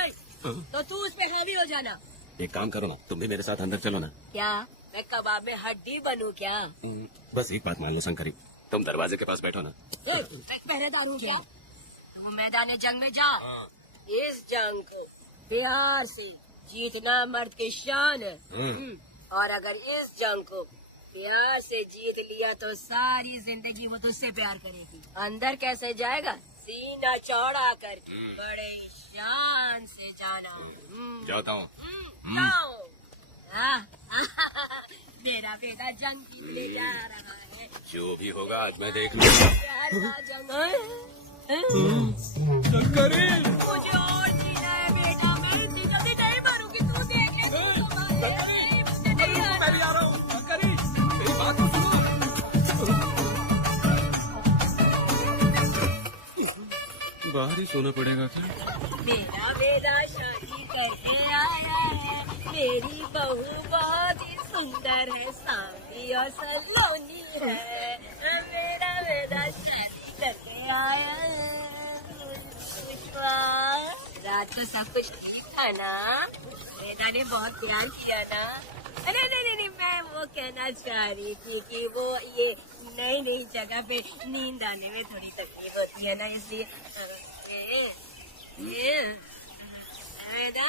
तो तू उस पे हावी हो जाना। एक काम करो ना, तुम भी मेरे साथ अंदर चलो ना। क्या मैं कबाब में हड्डी बनूं क्या? बस एक बात मान लो शंकरी, तुम दरवाजे के पास बैठो ना। पहरेदार हूँ क्या? तुम मैदान जंग में जा। इस जंग को प्यार से जीतना मर्द की शान है। और अगर इस जंग को प्यार से जीत लिया तो सारी जिंदगी वो तुझसे प्यार करेगी। अंदर कैसे जाएगा? सीना चौड़ा कर, बड़े शान से जाना। जाता हूँ। जाओ। मेरा बेटा जंग जीतने जा रहा है। जो भी होगा आज मैं देख लूंगा। प्यार का जंग। शंकरी, मुझे और जीना है बेटा, मैं इतनी जल्दी नहीं मरूंगी, तू देख ले। मैं भी आ रहा हूँ। शंकरी, मेरी बात तो सुनो। बाहर ही सोना पड़ेगा क्या? मेरा बेटा शादी करके आया है, मेरी बहू बहुत ही सुंदर है, सांवली और सलोनी है। मेरा बेटा शादी करके आया है। रात को सब कुछ ठीक था ना? बेटा ने बहुत प्यार किया ना? अरे नहीं, मैं वो कहना चाह रही थी कि वो ये नई जगह पे नींद आने में थोड़ी तकलीफ होती है ना, इसलिए वेदा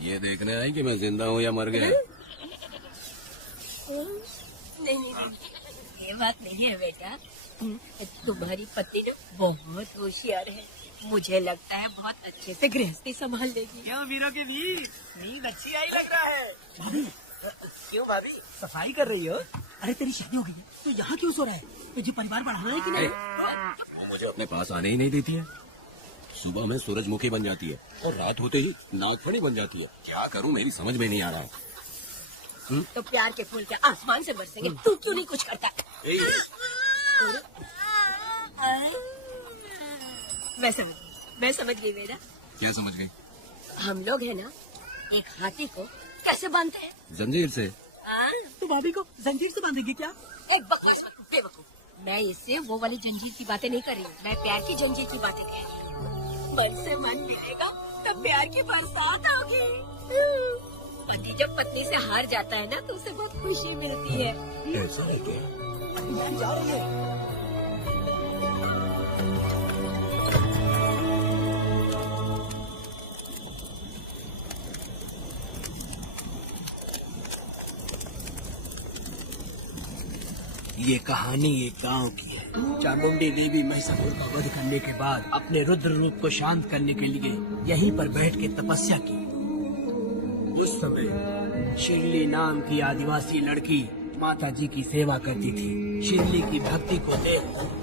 ये देखने आई कि मैं जिंदा हूँ या मर गया। नहीं, ये बात नहीं है बेटा। तुम्हारी पत्नी ना बहुत होशियार है। मुझे लगता है बहुत अच्छे से गृहस्थी संभाल लेगी। क्यों वीरों के वीर, नींद अच्छी आई लग रहा है। भाभी, क्यों भाभी सफाई कर रही हो? अरे तेरी शादी हो गई है तो यहाँ क्यों सो रहा है? तुझे परिवार बढ़ाना है कि नहीं? वो मुझे अपने पास आने ही नहीं देती है। सुबह में सूरजमुखी बन जाती है और रात होते ही नागफनी बन जाती है। क्या करूँ मेरी समझ में नहीं आ रहा। तो प्यार के फूल क्या आसमान से बरसेंगे? तू क्यों नहीं कुछ करता? मैं समझ गई बेटा। क्या समझ गई? हम लोग है ना एक हाथी को कैसे बांधते हैं? जंजीर से। तो भाभी को जंजीर से बांधेगी क्या? एक बकवास मत, बेवकूफ। मैं इससे वो वाली जंजीर की बातें नहीं कर रही हूँ, मैं प्यार की जंजीर की बातें कह रही हूँ। मन से मन मिलेगा तब प्यार की बरसात होगी। पति जब पत्नी से हार जाता है ना तो उसे बहुत खुशी मिलती है। ऐसा है क्या? जा रही है। ये कहानी एक गांव की है। चामुंडी देवी महिषासुर का वध करने के बाद अपने रुद्र रूप को शांत करने के लिए यहीं पर बैठ के तपस्या की। उस समय शिरली नाम की आदिवासी लड़की माता जी की सेवा करती थी। शिरली की भक्ति को देख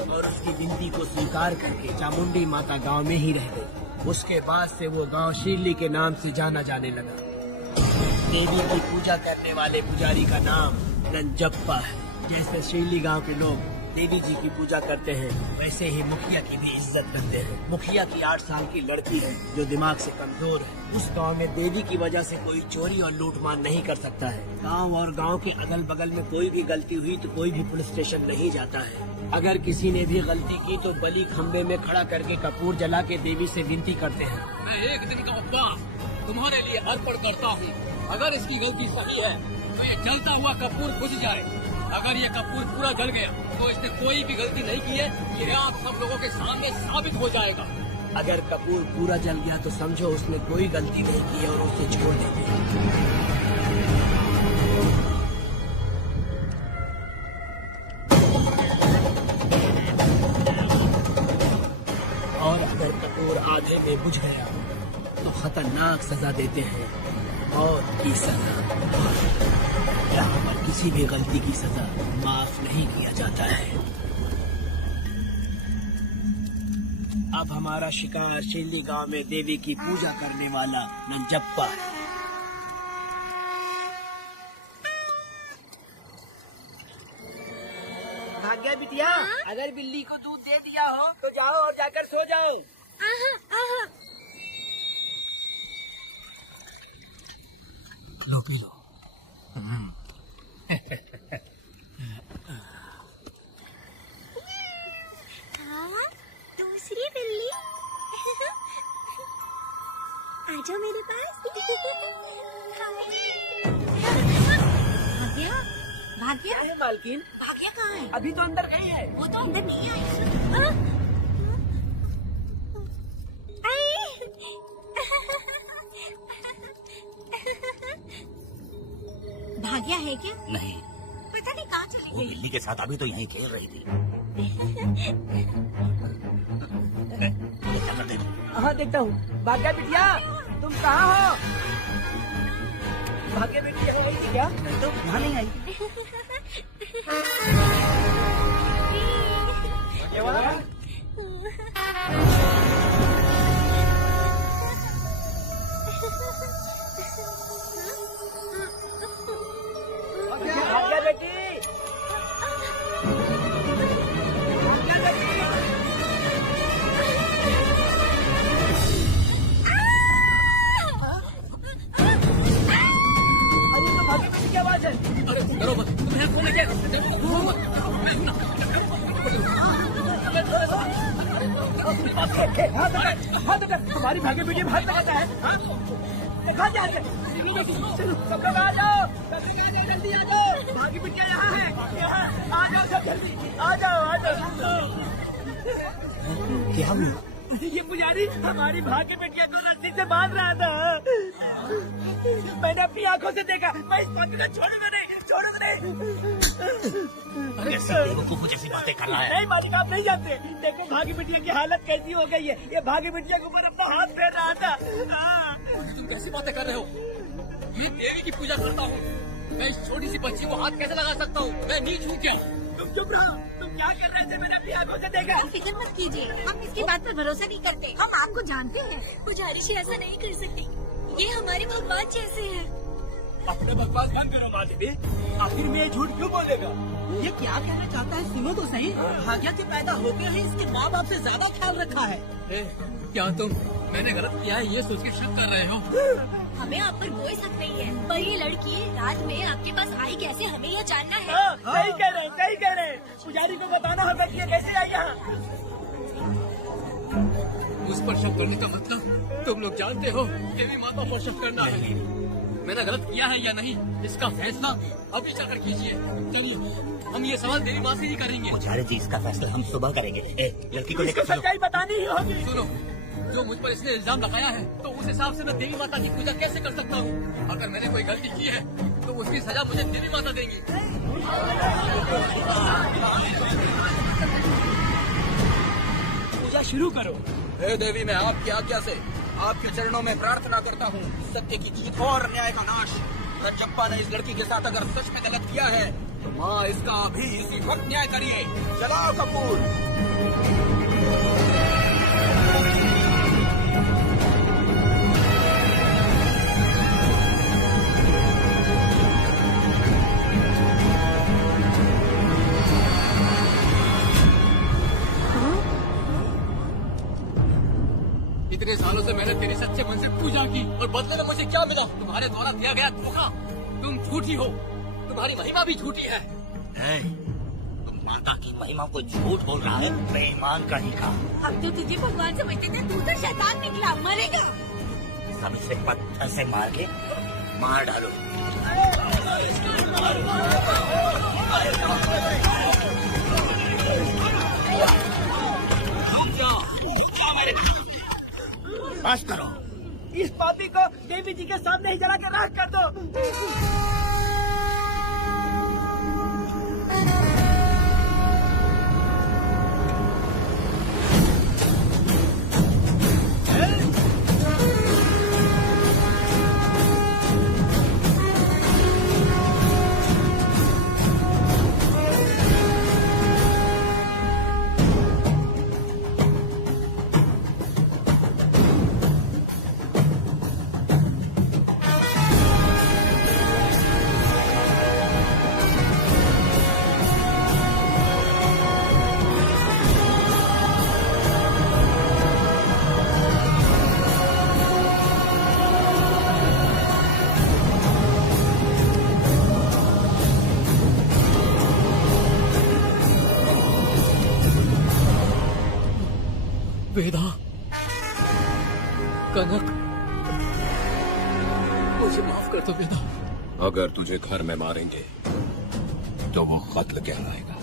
और उसकी विनती को स्वीकार करके चामुंडी माता गांव में ही रह गई। उसके बाद से वो गांव शिरली के नाम से जाना जाने लगा। देवी की पूजा करने वाले पुजारी का नाम नंजप्पा है। जैसे शिरली गांव के लोग देवी जी की पूजा करते हैं, वैसे ही मुखिया की भी इज्जत करते हैं। मुखिया की 8 साल की लड़की है जो दिमाग से कमजोर है। उस गांव में देवी की वजह से कोई चोरी और लूटमार नहीं कर सकता है। गांव और गांव के अगल बगल में कोई भी गलती हुई तो कोई भी पुलिस स्टेशन नहीं जाता है। अगर किसी ने भी गलती की तो बलि खम्बे में खड़ा करके कपूर जला के देवी से विनती करते हैं। मैं एक दिन का उपवास तुम्हारे लिए अर्पण करता हूँ। अगर इसकी गलती सही है तो ये जलता हुआ कपूर बुझ जाए। अगर ये कपूर पूरा जल गया तो इसने कोई भी गलती नहीं की है, ये आप सब लोगों के सामने साबित हो जाएगा। अगर कपूर पूरा जल गया तो समझो उसने कोई गलती नहीं की है और उसे छोड़ देते। और अगर कपूर आधे में बुझ गया तो खतरनाक सजा देते हैं, मौत की सजा। यहाँ पर किसी भी गलती की सजा माफ नहीं किया जाता है। अब हमारा शिकार शिरली गांव में देवी की पूजा करने वाला नंजप्पा है। भाग्य बिटिया, अगर बिल्ली को दूध दे दिया हो तो जाओ और जाकर सो जाओ। लो पी लो। दूसरी बिल्ली आजा मेरे पास। भाग्या, भाग्या, अरे मालकिन, भाग्या कहाँ है? अभी तो अंदर गई है। वो तो अंदर नहीं आई। भाग्या है क्या? नहीं, पता नहीं कहाँ चली वो गई। बिल्ली के साथ अभी तो यहीं खेल रही थी। क्या करते हो? हाँ देखता हूँ। भाग्य बिटिया, तुम कहाँ हो? भाग्य बिटिया यहाँ आई थी क्या? तो वहाँ नहीं आई। ये वाला? भाग्य बेटी, की आवाज है। अरे डरो मत, तुम यहाँ कौन है क्या? डरो मत। हमारी भाग्य बेटी में हाथ लगाता है। कहाँ जा रहे? चलो सब लोग आ जाओ, जल्दी आ जाओ। भाग्य बेटिया यहाँ है। आ जाओ सब जल्दी, आ जाओ आ जाओ। क्या हुआ? ये पुजारी हमारी भाग्य बिटिया को रस्सी से बांध रहा था। मैंने अपनी आंखों से देखा। मैं इस बात को छोड़ूंगा नहीं। कैसी बेवकूफों जैसी बातें कर रहा है। नहीं मालिक, आप नहीं जानते। देखो भाग्य बिटिया की हालत कैसी हो गई है। ये भाग्य बिटिया के ऊपर अपना हाथ फेर रहा था। तुम कैसी बातें कर रहे हो? मैं देवी की पूजा करता हूँ। मैं इस छोटी सी बच्ची को हाथ कैसे लगा सकता हूँ? मैं नीच हूँ क्या? तुम चुप रहो। तुम क्या कर रहे थे? मैंने अपनी आंखों से देखा। फिक्र मत कीजिए, हम इसकी बात पर भरोसा नहीं करते। हम आपको जानते हैं। पुजारी जी ऐसा नहीं कर सकती, ये हमारे भगवान जैसे हैं। अपने बकवास बंद करो माँ देवी। आखिर में ये झूठ क्यों बोलेगा? ये क्या कहना चाहता है? सुनो तो सही। भाग्य के पैदा होते ही इसके माँ बाप से ज्यादा ख्याल रखा है। क्या तुम मैंने गलत किया है ये सोच के शक कर रहे हो? हमें आप पर कोई शक नहीं है, पर ये लड़की रात में आपके पास आई कैसे, हमें यह जानना है। सही कह रहे हैं, सही कह रहे हैं। पुजारी को बताना होगा कि ये कैसे आई यहाँ। उस पर शक करने का मतलब तुम लोग जानते हो देवी माता पर शक करना है। मैंने गलत किया है या नहीं इसका फैसला अभी चलकर कीजिए। चलिए हम ये सवाल देवी माँ से ही करेंगे। पुजारी जी इसका फैसला हम सुबह करेंगे। लड़की को लेकर चलो। सच्चाई बतानी ही होगी। सुनो, जो मुझ पर इसने इल्जाम लगाया है तो उस हिसाब से मैं देवी माता की पूजा कैसे कर सकता हूँ? अगर मैंने कोई गलती की है तो उसकी सजा मुझे देवी माता देंगी। पूजा शुरू करो। हे देवी, मैं आपकी आज्ञा से आपके चरणों में प्रार्थना करता हूँ, सत्य की जीत और न्याय का नाश। रंजप्पा ने इस लड़की के साथ अगर सच में गलत किया है तो माँ इसका अभी इसी वक्त न्याय करिए। चलाओ कपूर। इतने सालों से मैंने तेरी सच्चे मन से पूजा की और बदले में मुझे क्या मिला? तुम्हारे द्वारा दिया गया धोखा। तुम झूठी हो, तुम्हारी महिमा भी झूठी है। तुम माता की महिमा को झूठ बोल रहा है, बेईमान कहीं का। अब तो तुझे भगवान समझते थे, तू तो शैतान निकला, मरेगा। सब इसे पत्थर से मार के मार डालो। बस करो। इस पापी को देवी जी के सामने ही जला के राख कर दो। वेदा, कनक, मुझे माफ कर दो वेदा। अगर तुझे घर में मारेंगे तो वो कत्ल कहलाएगा,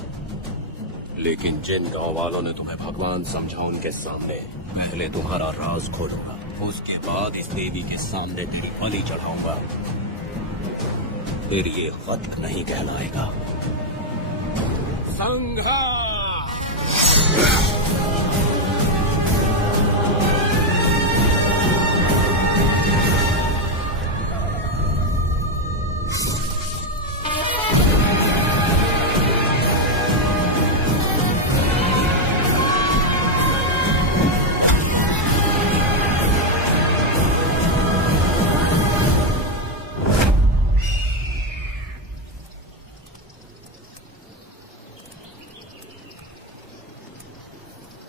लेकिन जिन गांव वालों ने तुम्हें भगवान समझा उनके सामने पहले तुम्हारा राज खोलूंगा, उसके बाद इस देवी के सामने तेरी बलि चढ़ाऊंगा। फिर ये कत्ल नहीं कहलाएगा। संघर्ष।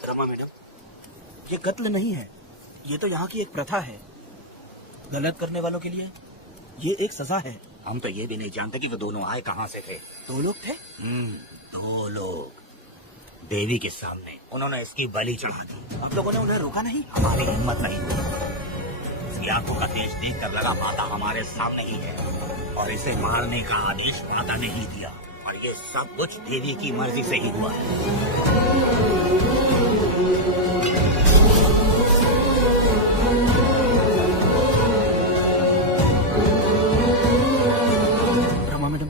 रमा मैडम, ये कत्ल नहीं है, ये तो यहाँ की एक प्रथा है। गलत करने वालों के लिए ये एक सजा है। हम तो ये भी नहीं जानते कि वो दोनों आए कहाँ से थे। 2 लोग थे। 2 लोग देवी के सामने उन्होंने इसकी बलि चढ़ा दी। आप लोगों ने उन्हें रोका नहीं? हमारी हिम्मत नहीं हुई। इसकी आंखों का तेज देख कर लगा माता हमारे सामने ही है और इसे मारने का आदेश माता ने ही दिया। और ये सब कुछ देवी की मर्जी से ही हुआ है। रमा मैडम,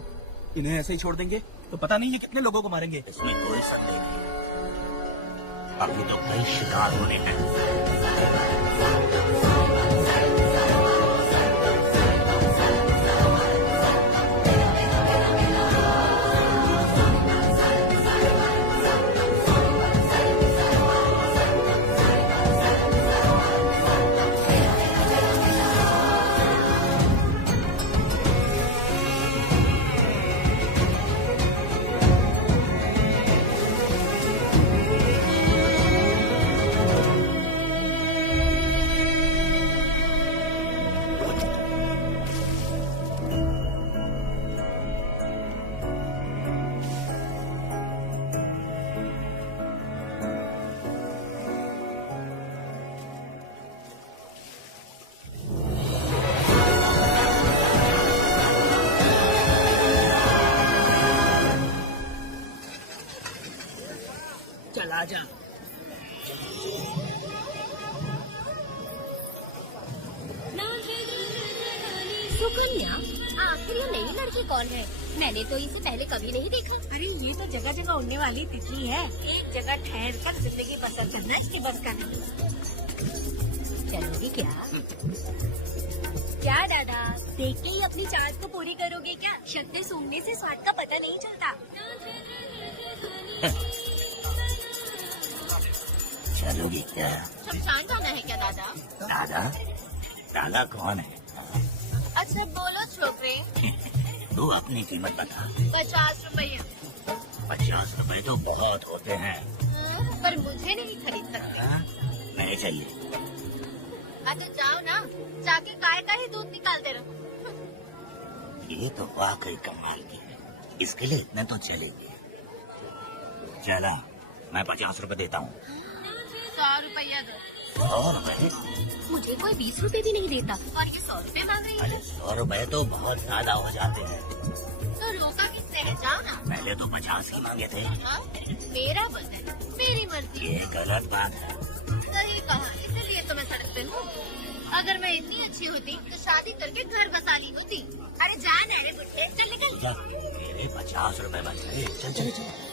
इन्हें ऐसे ही छोड़ देंगे तो पता नहीं ये कितने लोगों को मारेंगे। इसमें कोई संदेह नहीं। अभी तो कई शिकार होने हैं। चला जा। सुकन्या, आखिर ये नई लड़की कौन है? मैंने तो इसे पहले कभी नहीं देखा। अरे ये तो जगह जगह उड़ने वाली तितली है। एक जगह ठहर कर जिंदगी बसर करना इसकी बस का नहीं। चलोगी क्या? क्या दादा, देख के ही अपनी चाहत को पूरी करोगे क्या? शक्ति सूंघने से स्वाद का पता नहीं चलता। चलोगी क्या? शमशान जाना है क्या दादा? दादा? दादा कौन है? अच्छा बोलो छोकरे। तू अपनी कीमत बता। 50 रुपया। 50 रुपए तो बहुत होते हैं। पर मुझे नहीं खरीद सकते। हाँ? नहीं चाहिए। अच्छा जाओ ना, जाके गाय का ही दूध निकालते रहो। ये तो वाकई कमाल की है। इसके लिए इतने तो चलेंगे। चला, मैं 50 रुपए देता हूँ। 100 रुपया दो। 100 रुपए? मुझे कोई 20 रुपए भी नहीं देता और ये 100 रुपए मांग रही है। अरे 100 रुपए तो बहुत ज्यादा हो जाते हैं। तो रोका किससे है? जाओ ना। पहले तो 50 ही मांगे थे। हाँ? मेरा बदन, मेरी मर्जी। ये गलत बात है। सही कहा, इसलिए तो मैं सड़क पे हूँ। अगर मैं इतनी अच्छी होती तो शादी करके घर बसा ली होती। अरे जान है रे बुढ़े, चल निकल। जा, मेरे 50 रुपए बच गए। चल चल चल।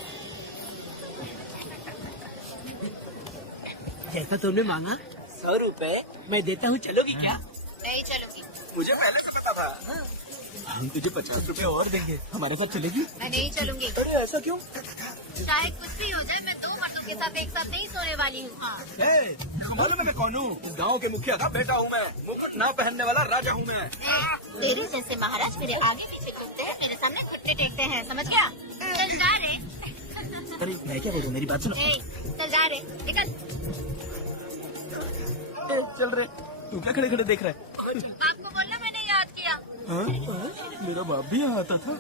जैसा तुमने मांगा 100 रुपए मैं देता हूँ, चलोगी क्या? नहीं चलूंगी। मुझे पहले से पता था। हम तुझे 50 रुपए और देंगे। हमारे साथ चलेगी? मैं नहीं चलूंगी। अरे ऐसा क्यों? चाहे कुछ भी हो जाए, मैं 2 मर्दों के साथ एक साथ नहीं सोने वाली हूँ। हाँ। मालूम है मैं कौन हूँ? इस गाँव के मुखिया का बेटा हूँ मैं। मुकुट ना पहनने वाला राजा हूँ मैं। तेरे जैसे महाराज मेरे आगे पीछे घूमते हैं, मेरे सामने घुटने टेकते हैं, समझ गया? चल जा रे। अरे मैं क्या बोलूँ, मेरी बात सुनो। चल जा रे, निकल। चल रहे, तू क्या खड़े खड़े देख रहा है? आपको बोलना मैंने याद किया। हाँ? मेरा बाप भी यहाँ आता था।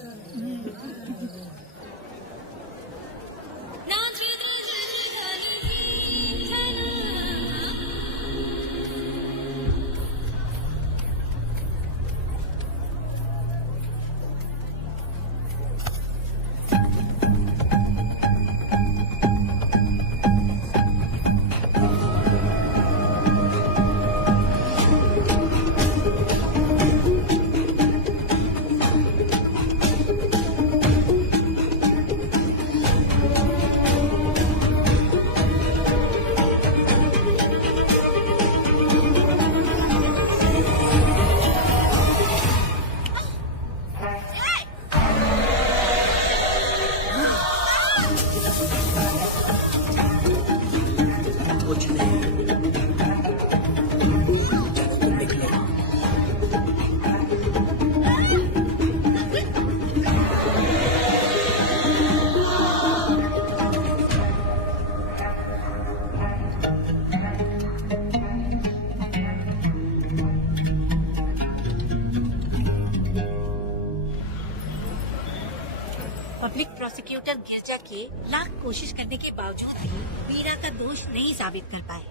पब्लिक प्रोसिक्यूटर गिरजा के लाख कोशिश करने के बावजूद भी मीरा का दोष नहीं साबित कर पाए,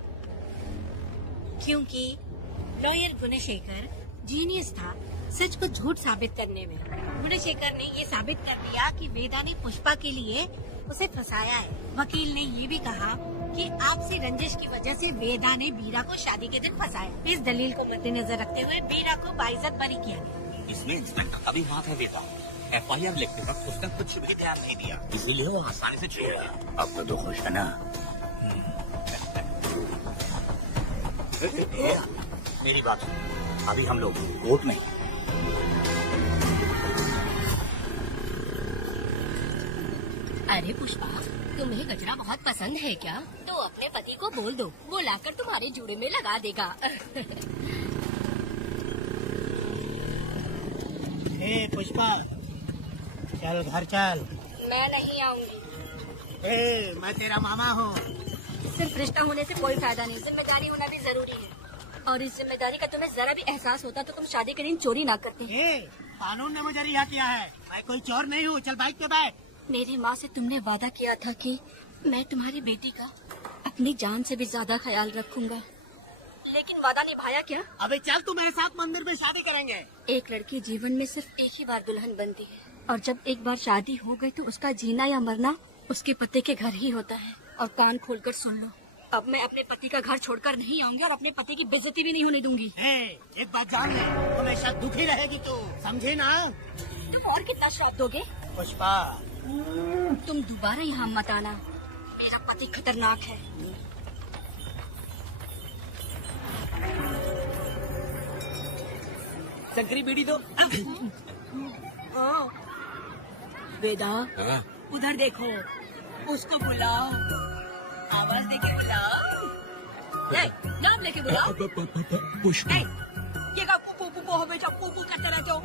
क्योंकि लॉयर गुणशेखर जीनियस था, सच को झूठ साबित करने में। गुणशेखर ने ये साबित कर दिया कि वेदा ने पुष्पा के लिए उसे फंसाया है। वकील ने ये भी कहा कि आपसी रंजिश की वजह से वेदा ने बीरा को शादी के दिन फंसाया। इस दलील को मद्देनजर रखते हुए बीरा को बाइज्जत बरी किया गया। इसमें इंस्पेक्टर का भी हाथ है बेटा। FIR लिखते वक्त उसने कुछ भी ध्यान नहीं दिया, इसीलिए वो आसानी से छूट गया। अब तो खुश है ना? मेरी बात सुन, अभी हम लोग कोर्ट में। अरे पुष्पा, तुम्हें गजरा बहुत पसंद है क्या? तो अपने पति को बोल दो, वो लाकर तुम्हारे जूड़े में लगा देगा। ए पुष्पा, चल घर चल। मैं नहीं आऊंगी। ए, मैं तेरा मामा हूँ। सिर्फ रिश्ता होने से कोई फायदा नहीं, जिम्मेदारी होना भी जरूरी है। और इस जिम्मेदारी का तुम्हें जरा भी एहसास होता तो तुम शादी के दिन चोरी ना करते। ए, कानून ने मुझे रिहा किया है, मैं कोई चोर नहीं हूँ। चल बाइक पे बैठ। मेरी माँ से तुमने वादा किया था कि मैं तुम्हारी बेटी का अपनी जान से भी ज्यादा ख्याल रखूंगा, लेकिन वादा निभाया क्या? अबे चल, तू मेरे साथ मंदिर में शादी करेंगे। एक लड़की जीवन में सिर्फ एक ही बार दुल्हन बनती है, और जब एक बार शादी हो गई तो उसका जीना या मरना उसके पति के घर ही होता है। और कान खोलकर सुन लो, अब मैं अपने पति का घर छोड़कर नहीं आऊंगी और अपने पति की बेइज्जती भी नहीं होने दूंगी। एक बात जान ले, हमेशा दुखी रहेगी तू, समझे ना? तुम और कितना श्राप दोगे? पुष्पा, तुम दोबारा यहाँ मत आना, मेरा पति खतरनाक है। शंकरी बीड़ी दो। वेदा, हाँ? उधर देखो, उसको बुलाओ, आवाज देके बुलाओ। ए, नाम लेके बुलाओ। पुष्पा, ए, ये का पुपू पुपू हो बेटा, पुपू करते रहते हो।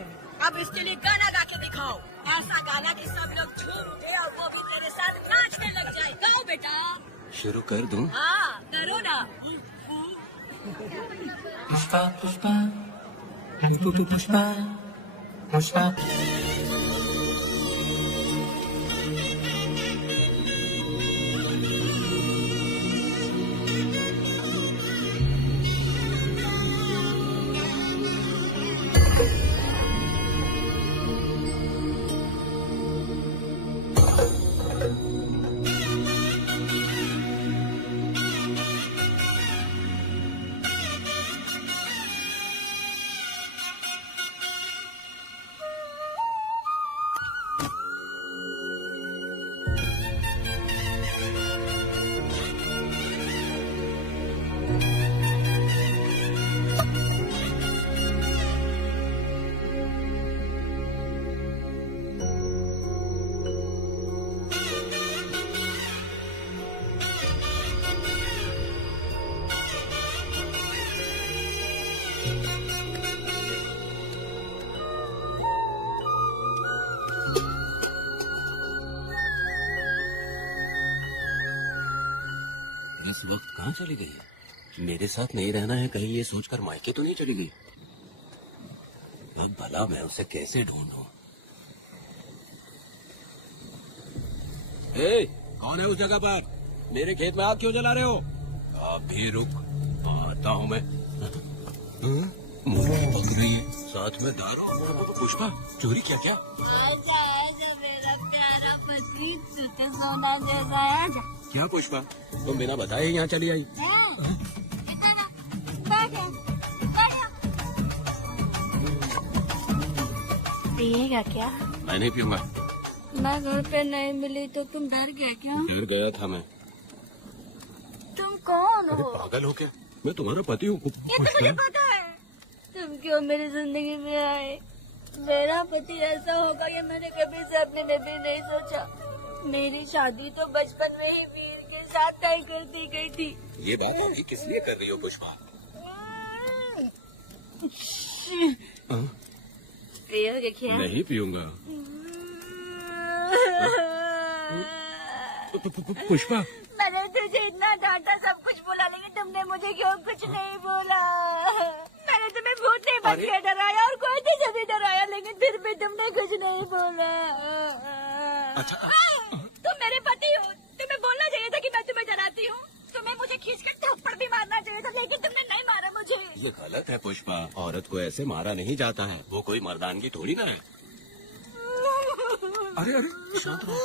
अब इसके लिए गाना गा के दिखाओ, ऐसा गाना कि सब लोग झूम उठे और वो भी तेरे साथ नाचने लग जाए। गाओ बेटा। शुरू कर दूं? हाँ, करो ना। पुष्पा पुष्पा पुष्पा पुष्पा। इस वक्त कहाँ चली गई? मेरे साथ नहीं रहना है कहीं ये सोचकर मायके तो नहीं चली गई? अब भला मैं उसे कैसे ढूंढूं? ए, कौन है उस जगह पर? मेरे खेत में आग क्यों जला रहे हो? आप भी रुक, आता हूँ मैं। मुर्गी पक रही है, साथ में दारू। पुष्पा, चोरी क्या? क्या आजा आजा मेरा प्यारा पति, तुझे सोना जैसा आजा। क्या पुष्पा, तुम बिना बताए यहाँ चली आई? पिएगा क्या? मैं नहीं पीऊंगा। मैं घर पे नहीं मिली तो तुम डर गए क्या? डर गया था मैं। तुम कौन अरे हो? पागल हो क्या? मैं तुम्हारा पति हूँ। ये तो मुझे पता है। तुम क्यों मेरी जिंदगी में आए? मेरा पति ऐसा होगा ये मैंने कभी सपने में भी नहीं सोचा। मेरी शादी तो बचपन में ही वीर के साथ तय कर दी गई थी। ये बात अभी किस लिए कर रही हो पुष्पा? पियोगे क्या? नहीं पीऊंगा। पुष्पा, मैंने तुझे इतना डांटा, सब कुछ बोला, लेकिन तुमने मुझे क्यों कुछ नहीं बोला? मैंने तुम्हें भूत नहीं बन के डराया और कोई तुझे भी डराया, लेकिन फिर भी तुमने कुछ नहीं बोला। अच्छा, तुम मेरे पति हो, तुम्हें बोलना चाहिए था कि मैं तुम्हें डराती हूँ। तुम्हें मुझे खींच कर थप्पड़ भी मारना चाहिए था, लेकिन तुमने नहीं मारा मुझे। ये गलत है पुष्पा, औरत को ऐसे मारा नहीं जाता है, वो कोई मर्दानगी थोड़ी ना है। अरे अरे शांत रहो।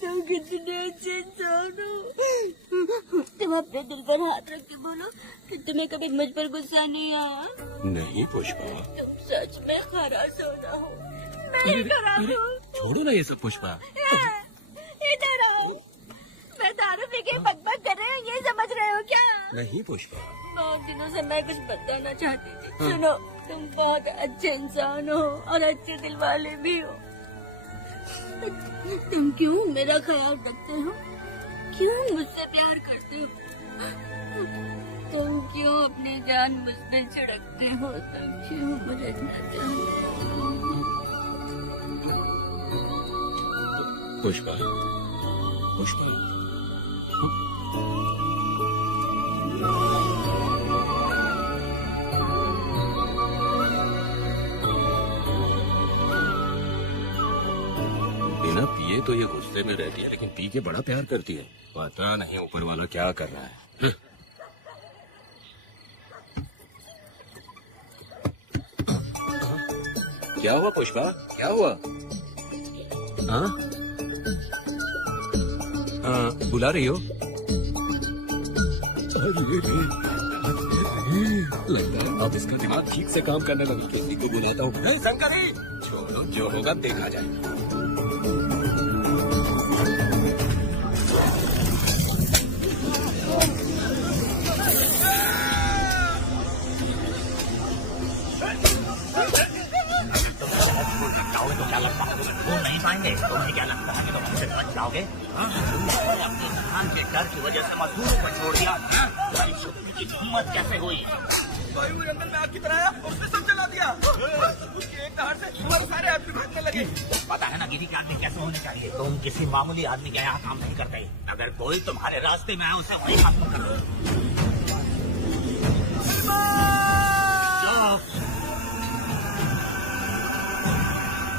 तुम कितने अच्छे इंसान हो। तुम अपने दिल पर हाथ रख के बोलो कि तुम्हें कभी मुझ पर गुस्सा नहीं आया। नहीं पुष्पा। तुम सच में खरा सोना हो। मैं खराब हूँ। छोड़ो ना ये सब पुष्पा। इधर आओ। मैं दारू पी के बकबक कर रहे हैं, ये समझ रहे हो क्या? नहीं पुष्पा। बहुत दिनों से मैं कुछ बताना चाहती थी। सुनो, तुम बहुत अच्छे इंसान हो और अच्छे दिल वाले भी हो। तुम क्यों मेरा ख्याल रखते हो? क्यों मुझसे प्यार करते हो? तुम क्यों अपनी जान मुझ पे छिड़कते हो? तुम क्यों मुझे इतना चाहते हो? पुष्पा, पुष्पा, बिना पिए तो ये गुस्से में रहती है, लेकिन पी के बड़ा प्यार करती है। पता नहीं ऊपर वाला क्या कर रहा है। क्या हुआ पुष्पा, क्या हुआ? हाँ? बुला रही हो? लगता है अब इसका दिमाग ठीक से काम करने लगा। किसी को बुलाता हूँ। नहीं शंकरी, छोड़ो, जो होगा देखा जाएगा। तो क्या लगता है वो नहीं पाएंगे? तुम्हें क्या लगता है कि तुम हमसे बच जाओगे? तुमने अपने धान के डर की वजह से मजदूरों को छोड़ दिया। तुम्हारी शक्ति की हिम्मत कैसे हुई? भाई वो अंदर में आग की तरह आया और उसने सब जला दिया। उसके एक दहाड़ से हमारे सारे आदमी भागने लगे। पता है ना गिरी के आदमी कैसे होने चाहिए? तुम किसी मामूली आदमी के यहाँ काम नहीं करते। अगर कोई तुम्हारे रास्ते में आए उसे वही खत्म कर दो।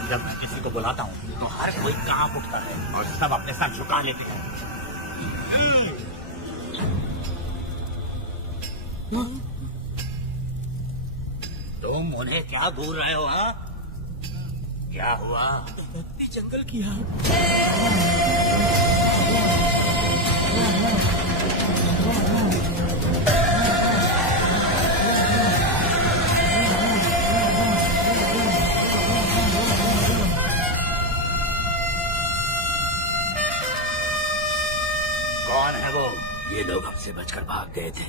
जब मैं किसी को बुलाता हूँ तो हर कोई कांप उठता है और सब अपने सर झुका लेते हैं। तुम उन्हें क्या घूर रहे हो? हाँ, क्या हुआ? जंगल की आग। कौन है वो? ये लोग हमसे बचकर भाग गए थे।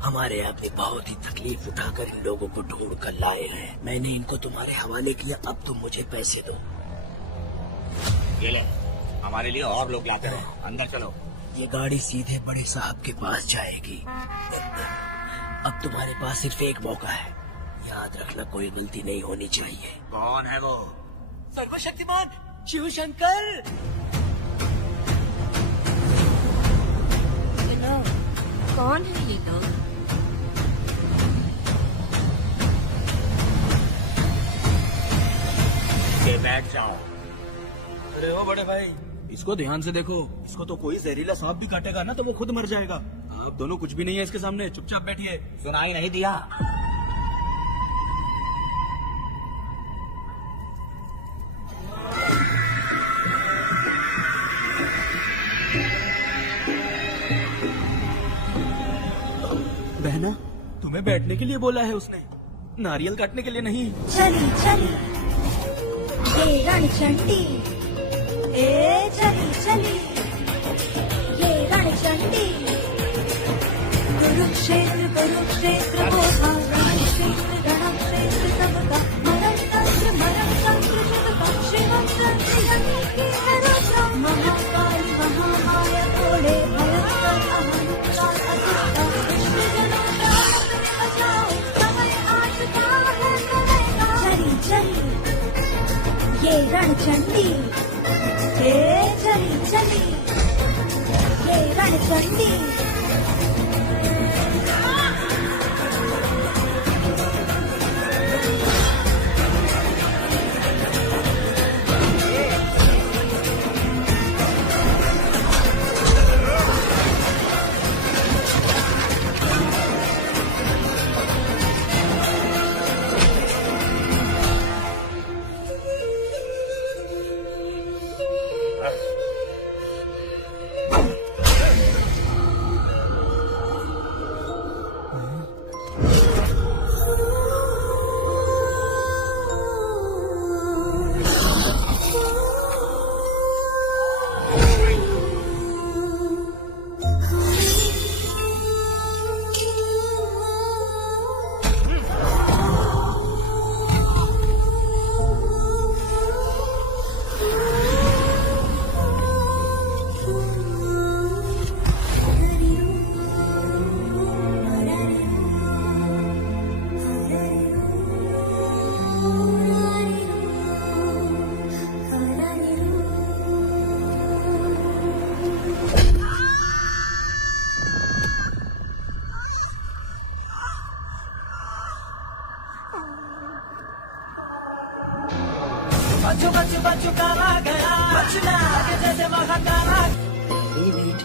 हमारे आदमी बहुत ही तकलीफ उठाकर इन लोगों को ढूंढ कर लाए हैं। मैंने इनको तुम्हारे हवाले किया, अब तुम मुझे पैसे दो। ये ले, हमारे लिए और लोग लाते रहे। अंदर चलो। ये गाड़ी सीधे बड़े साहब के पास जाएगी। अब तुम्हारे पास सिर्फ एक मौका है, याद रखना कोई गलती नहीं होनी चाहिए। कौन है वो? सर्वशक्तिमान शिव शंकर। कौन है ये लोग? बैठ जाओ। अरे ओ बड़े भाई, इसको ध्यान से देखो। इसको तो कोई जहरीला सांप भी काटेगा ना तो वो खुद मर जाएगा। आप दोनों कुछ भी नहीं है इसके सामने, चुपचाप बैठिए। सुनाई नहीं दिया? बहना, तुम्हें बैठने के लिए बोला है उसने, नारियल काटने के लिए नहीं। चली चली ये रणचंडी, ए चली चली ये रणचंडी। कुरुक्षेत्र कुरुक्षेत्र वो था रणक्षेत्र रणक्षेत्र सबका। मरणतंत्र मरणतंत्र शिवका, शिवम संजीवनी की है रक्षा। महाकाल महामाया घोड़े भयंकर अहंकार अतिष्ठा। विश्वजनों प्राण अपने बचाओ, समय आज का है करेगा। चली चली ये रणचंडी, हे चली चली ये रणचंडी।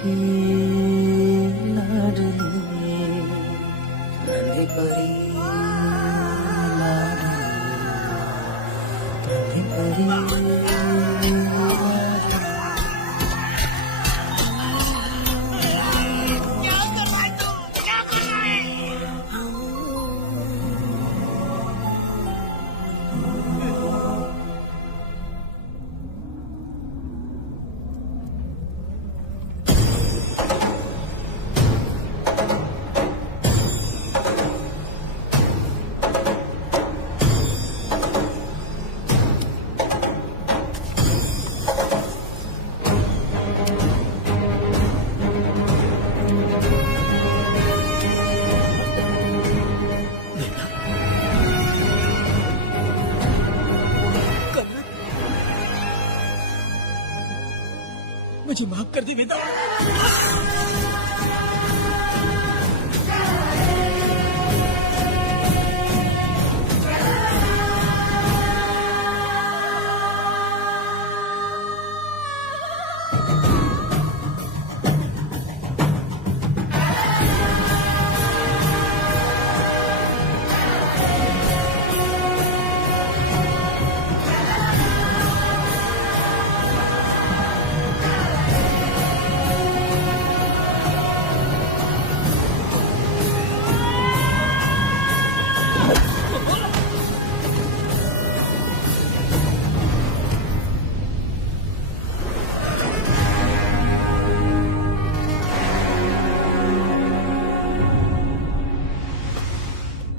की लाडली नन्ही परी लाडली नन्ही परी मुझे माफ कर दे वेदा।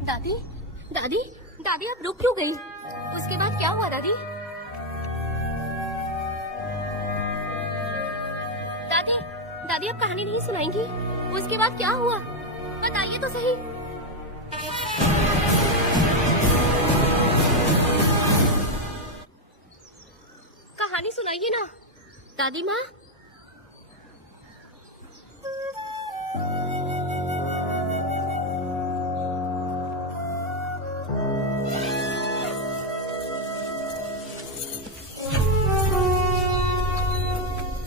दादी दादी दादी आप रुक क्यों गई? उसके बाद क्या हुआ दादी? दादी दादी आप कहानी नहीं सुनाएंगी? उसके बाद क्या हुआ बताइए तो सही। कहानी सुनाइए ना दादी माँ।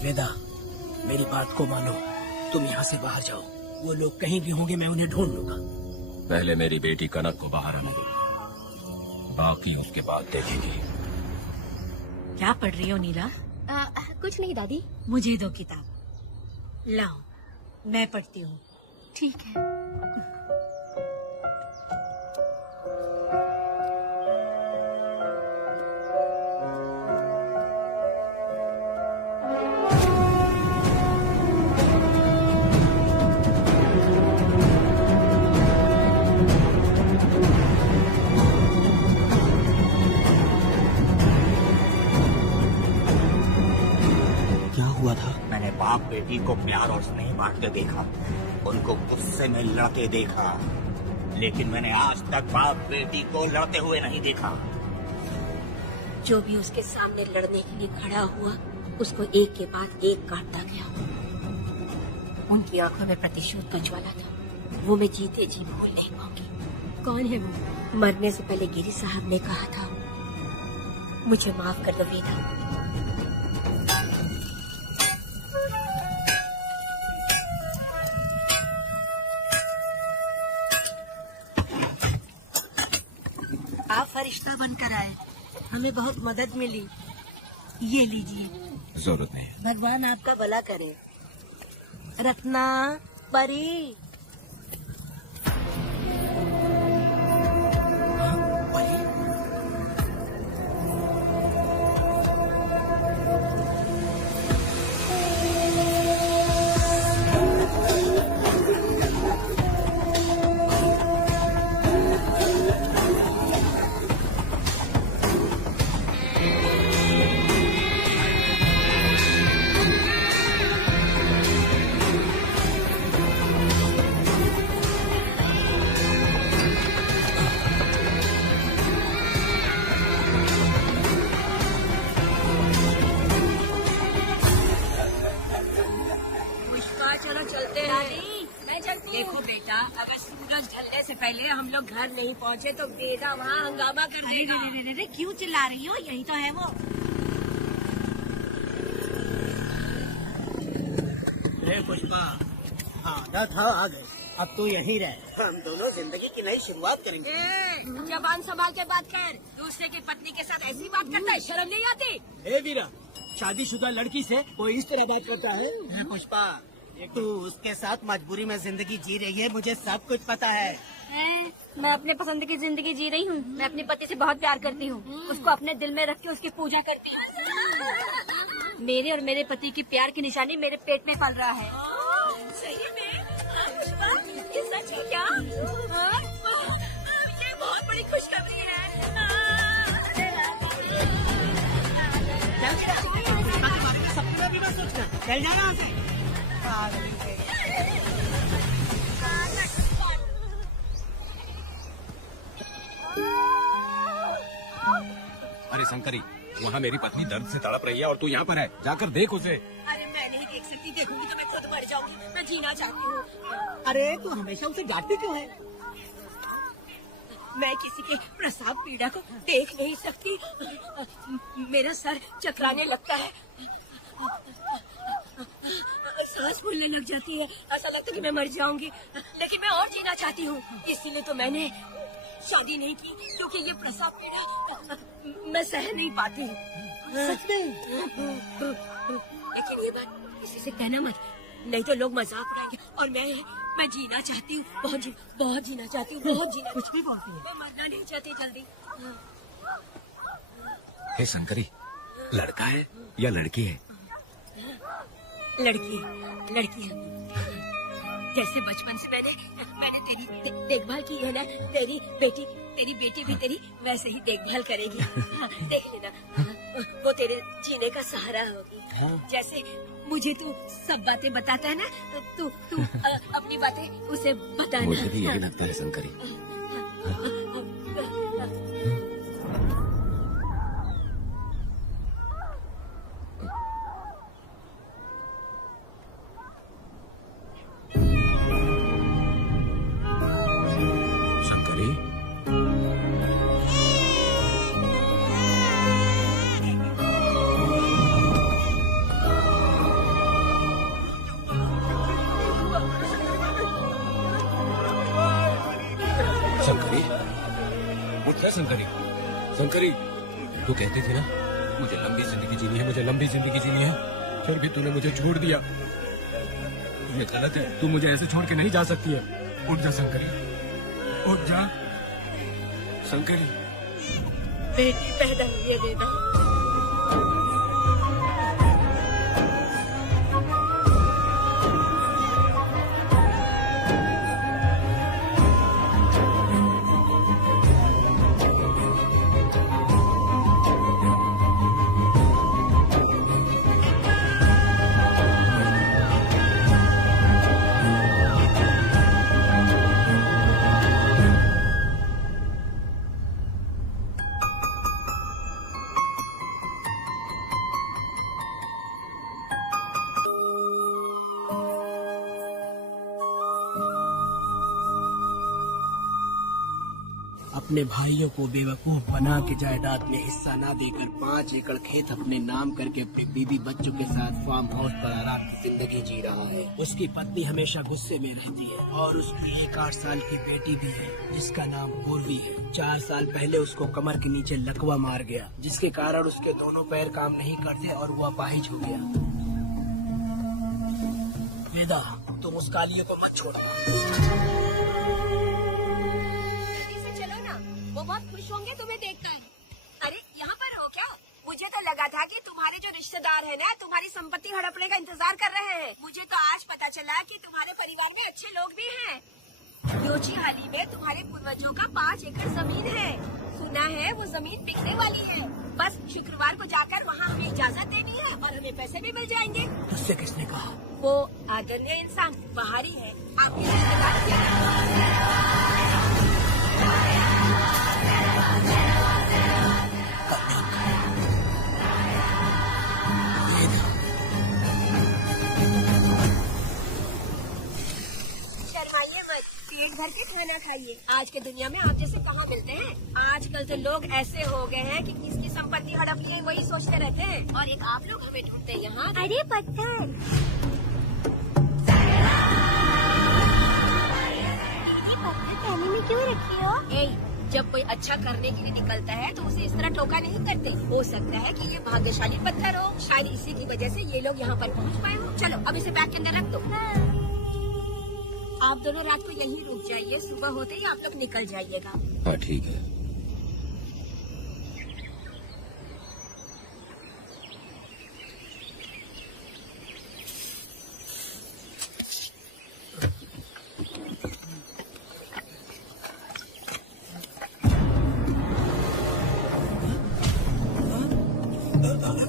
वेदा मेरी बात को मानो, तुम यहाँ से बाहर जाओ। वो लोग कहीं भी होंगे, मैं उन्हें ढूंढ लूंगा। पहले मेरी बेटी कनक को बाहर आने दो, बाकी उसके बाद देखेंगे। क्या पढ़ रही हो नीला? कुछ नहीं दादी। मुझे दो किताब लाओ, मैं पढ़ती हूँ। ठीक है। मैंने बाप बेटी को प्यार और स्नेह बांटते देखा, उनको गुस्से में लड़ते देखा, लेकिन मैंने आज तक बाप बेटी को लड़ते हुए नहीं देखा। जो भी उसके सामने लड़ने के लिए खड़ा हुआ उसको एक के बाद एक काटता गया। उनकी आंखों में प्रतिशोध का ज्वाला था, वो मैं जीते जी भूल नहीं पाऊंगी। कौन है वो? मरने से पहले गिरी साहब ने कहा था, मुझे माफ कर दो वेदा। आप फरिश्ता बनकर आए, हमें बहुत मदद मिली। ये लीजिए। जरूरत नहीं। भगवान आपका भला करे। रत्ना परी, देखो बेटा, अगर सूरज ढलने से पहले हम लोग घर नहीं पहुँचे तो बेटा वहाँ हंगामा कर देगा। अरे क्यों चिल्ला रही हो? यही तो है वो। अरे पुष्पा, आधा था आ गए, अब तो यहीं रहे। हम दोनों जिंदगी की नई शुरुआत करेंगे। जबान संभाल के बात कर। दूसरे की पत्नी के साथ ऐसी बात करता है, शर्म नहीं आती? ए वीरा, शादीशुदा लड़की से कोई इस तरह बात करता है? पुष्पा, तू उसके साथ मजबूरी में जिंदगी जी रही है, मुझे सब कुछ पता है। मैं अपने पसंद की जिंदगी जी रही हूँ। मैं अपने पति से बहुत प्यार करती हूँ। उसको अपने दिल में रख के उसकी पूजा करती हूँ। मेरे और मेरे पति की प्यार की निशानी मेरे पेट में पल रहा है। सही में? हाँ, पुष्पा, ये सच है क्या? हाँ? ये बहुत बड़ी खुशखबरी है। सपना भी मत सोचना, चल जाना यहाँ से। अरे शंकरी, वहाँ मेरी पत्नी दर्द से तड़प रही है और तू यहाँ पर है, जाकर देख उसे। अरे मैं नहीं देख सकती, देखूंगी तो मैं खुद मर जाऊंगी। मैं जीना चाहती हूँ। अरे तू हमेशा उसे डांटती क्यों है? मैं किसी के प्रसाव पीड़ा को देख नहीं सकती। मेरा सर चकराने लगता है, सांस फूलने लग जाती है, ऐसा लगता है कि मैं मर जाऊंगी। लेकिन मैं और जीना चाहती हूँ, इसीलिए तो मैंने शादी नहीं की, क्योंकि ये प्रसाव पीड़ा मैं सह नहीं पाती। सच में? लेकिन ये बात किसी से कहना मत, नहीं तो लोग मजाक उड़ाएंगे। और मैं जीना चाहती हूँ, बहुत जीना चाहती हूँ, बहुत जीना। कुछ भी बोलती है। मैं मरना नहीं चाहती जल्दी। हे शंकरी, लड़का है या लड़की है? लड़की है। जैसे बचपन से मैंने तेरी देखभाल की है ना, तेरी बेटी भी तेरी वैसे ही देखभाल करेगी। देख लेना, वो तेरे जीने का सहारा होगी। जैसे मुझे तू सब बातें बताता है ना, तू अपनी बातें उसे बताना। मुझे भी यही लगता है शंकरी। शंकरी, तू कहती थी ना मुझे लंबी जिंदगी जीनी है, फिर भी तूने मुझे छोड़ दिया। ये गलत है, तू मुझे ऐसे छोड़ के नहीं जा सकती है। उठ जा शंकरी, उठ जा शंकरी। बेटी पैदा हुई है देना। अपने भाइयों को बेवकूफ बना के जायदाद में हिस्सा ना देकर 5 एकड़ खेत अपने नाम करके अपनी बीवी बच्चों के साथ फार्म हाउस पर आराम से जिंदगी जी रहा है। उसकी पत्नी हमेशा गुस्से में रहती है और उसकी एक 8 साल की बेटी भी है जिसका नाम पूर्वी है। 4 साल पहले उसको कमर के नीचे लकवा मार गया, जिसके कारण उसके दोनों पैर काम नहीं करते और वो अपाहिज हो गया। वेदा, तुम उस कालिए को मत छोड़ना। वो बहुत खुश होंगे तुम्हें देखकर। अरे यहाँ पर हो क्या? मुझे तो लगा था कि तुम्हारे जो रिश्तेदार हैं ना, तुम्हारी संपत्ति हड़पने का इंतजार कर रहे हैं। मुझे तो आज पता चला कि तुम्हारे परिवार में अच्छे लोग भी हैं। योचीहाली में तुम्हारे पूर्वजों का 5 एकड़ जमीन है। सुना है वो जमीन बिकने वाली है। बस शुक्रवार को जाकर वहाँ हमें इजाजत देनी है और हमें पैसे भी मिल जाएंगे। उससे किसने कहा? वो आदरणीय इंसान बाहरी है, आपके रिश्तेदार। पेट भर के खाना खाइए। आज के दुनिया में आप जैसे कहाँ मिलते हैं। आजकल तो लोग ऐसे हो गए हैं कि किसकी संपत्ति हड़प लिए वही सोचते रहते हैं। और एक आप लोग हमें ढूंढते हैं यहाँ। अरे पत्थर, अच्छा करने के लिए निकलता है तो उसे इस तरह टोका नहीं करते। हो सकता है कि ये भाग्यशाली पत्थर हो, शायद इसी की वजह से ये लोग यहाँ पर पहुँच पाए हो। चलो अब इसे बैग के अंदर रख दो। आप दोनों रात को यहीं रुक जाइए, सुबह होते ही आप लोग निकल जाइएगा। हाँ ठीक है।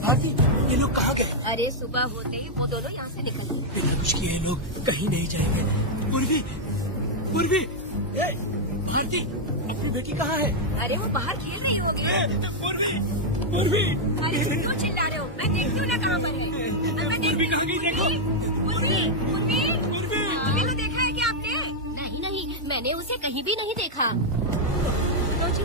भारती, ये लोग कहाँ गए? अरे सुबह होते ही वो दोनों यहाँ से निकल गए। बिना कुछ किए ये लोग कहीं नहीं जाएंगे। पूर्वी, पूर्वी, ए, भारती, अपनी बेटी कहाँ है? अरे वो बाहर खेल रही होगी। पूर्वी, पूर्वी, अरे क्यों चिल्ला रहे हो? मैं देखती हूँ ना कहाँ पर है। मैं देखती हूँ। पूर्वी, पूर्वी, पूर्वी को देखा है क्या आपने? नहीं नहीं, मैंने उसे कहीं भी नहीं देखा। तो जी,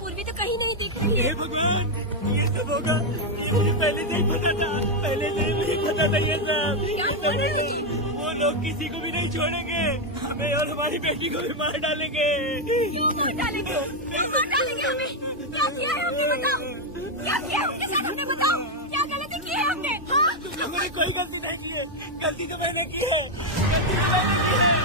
पूर्वी तो कहीं नहीं दिख रही। हे भगवान, ये सब होगा, ये मुझे पहले से ही पता था, पहले से ही मुझे पता था ये सब। क्या बोल रही है? वो लोग किसी को भी नहीं छोड़ेंगे, हमें और हमारी बेटी को भी मार डालेंगे। क्यों मार डालेंगे? क्यों मार डालेंगे हमें? क्या किया है हमने बताओ? क्या किया है उनके साथ हमने बताओ? क्या गलती की है हमने? हाँ? हमने कोई गलती नहीं की है, गलती तो मैंने की है, गलती तो मैंने की है।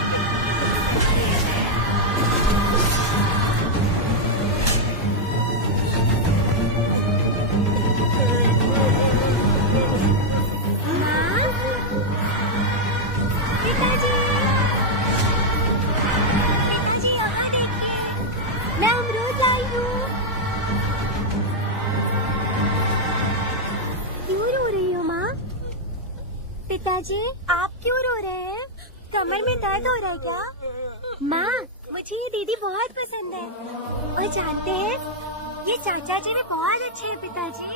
पिताजी, पिताजी यहाँ देखिए, मैं अमरूद लाई हूँ। क्यों रो रही हो माँ? पिताजी, आप क्यों रो रहे हैं? कमर में दर्द हो रहा है क्या? माँ, मुझे ये दीदी बहुत पसंद है। और जानते हैं, ये चाचा जी भी बहुत अच्छे हैं पिताजी।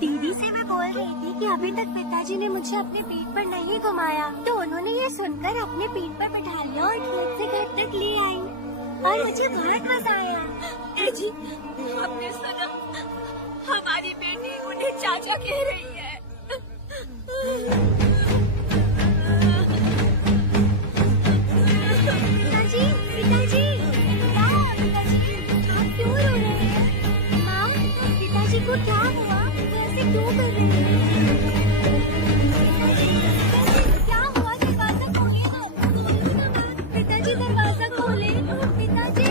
दीदी से मैं बोल रही थी कि अभी तक पिताजी ने मुझे अपने पीठ पर नहीं घुमाया, तो उन्होंने ये सुनकर अपने पीठ पर बैठा लिया और खेत से घर तक ले आई और मुझे बहुत मजा आया। जी, हमने सुना हमारी बेटी उन्हें चाचा कह रही है। पिताजी, पिताजी, क्या हुआ पिताजी? आप क्यों रो रहे हैं? माँ, पिताजी को क्या हुआ? ऐसे क्यों कर रहे हैं? पिताजी, क्या हुआ? दरवाजा खोलिए ना, खोलिए ना माँ। पिताजी दरवाजा खोले, पिताजी,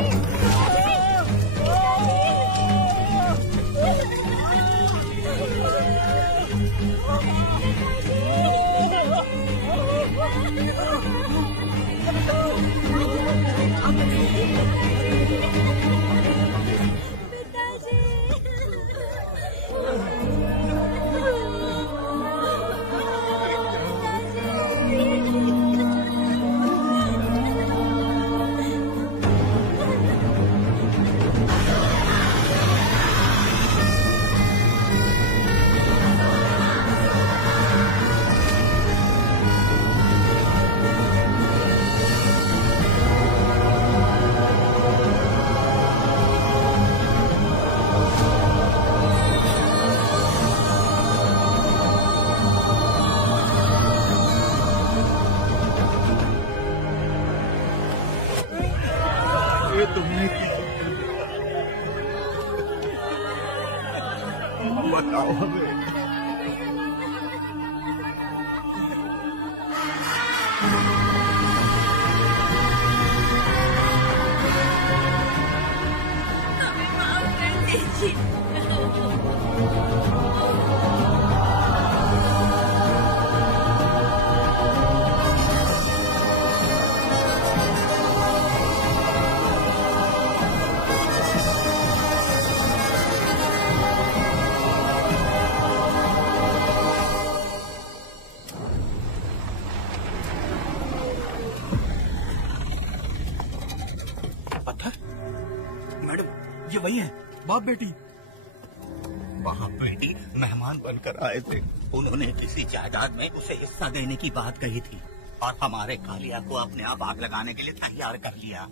बताओ हमें। हमें माफ कर दीजिए। मैडम, ये वही है, बाप बेटी। वहाँ बेटी मेहमान बनकर आए थे, उन्होंने किसी जायदाद में उसे हिस्सा देने की बात कही थी और हमारे कालिया को अपने आप आग लगाने के लिए तैयार कर लिया।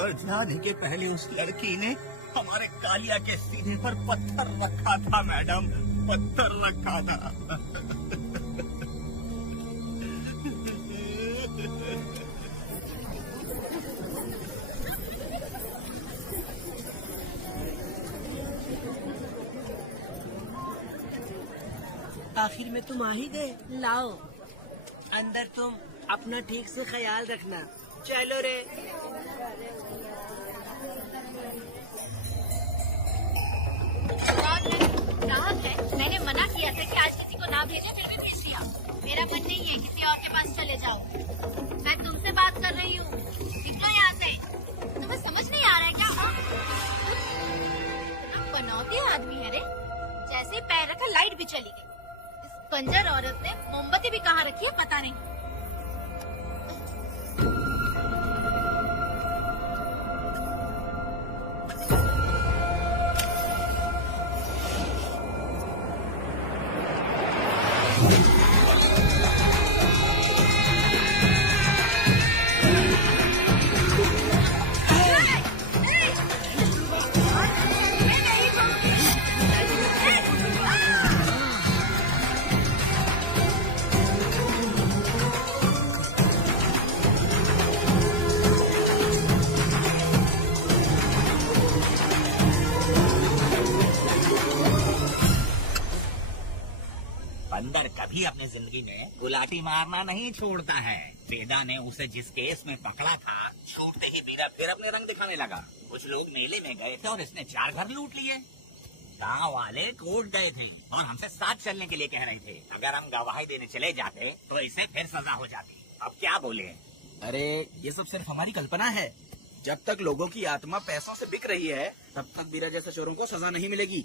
और जाने के पहले उस लड़की ने हमारे कालिया के सीने पर पत्थर रखा था मैडम, पत्थर रखा था। आखिर में तुम आ ही गए। लाओ अंदर, तुम अपना ठीक से ख्याल रखना। चलो रे। राहत है, मैंने मना किया था कि आज किसी को ना भेजे, फिर भी भेज दिया। मेरा मन नहीं है किसी और के पास चले जाओ। मैं तुमसे बात कर रही हूँ, निकलो यहाँ से। तुम्हें समझ नहीं आ रहा है क्या? आप बनौती आदमी है रे, जैसे ही पैर रखा लाइट भी चली गई। इस कंजर औरत ने मोमबत्ती भी कहाँ रखी है पता नहीं। बंदर कभी अपनी जिंदगी में गुलाटी मारना नहीं छोड़ता है। वेदा ने उसे जिस केस में पकड़ा था, छूटते ही वीरा फिर अपने रंग दिखाने लगा। कुछ लोग मेले में गए थे और इसने 4 घर लूट लिए। गांव वाले कोर्ट गए थे और हमसे साथ चलने के लिए कह रहे थे। अगर हम गवाही देने चले जाते तो इसे फिर सजा हो जाती। अब क्या बोले? अरे ये सब सिर्फ हमारी कल्पना है। जब तक लोगों की आत्मा पैसों से बिक रही है, तब तक वीरा जैसे चोरों को सजा नहीं मिलेगी।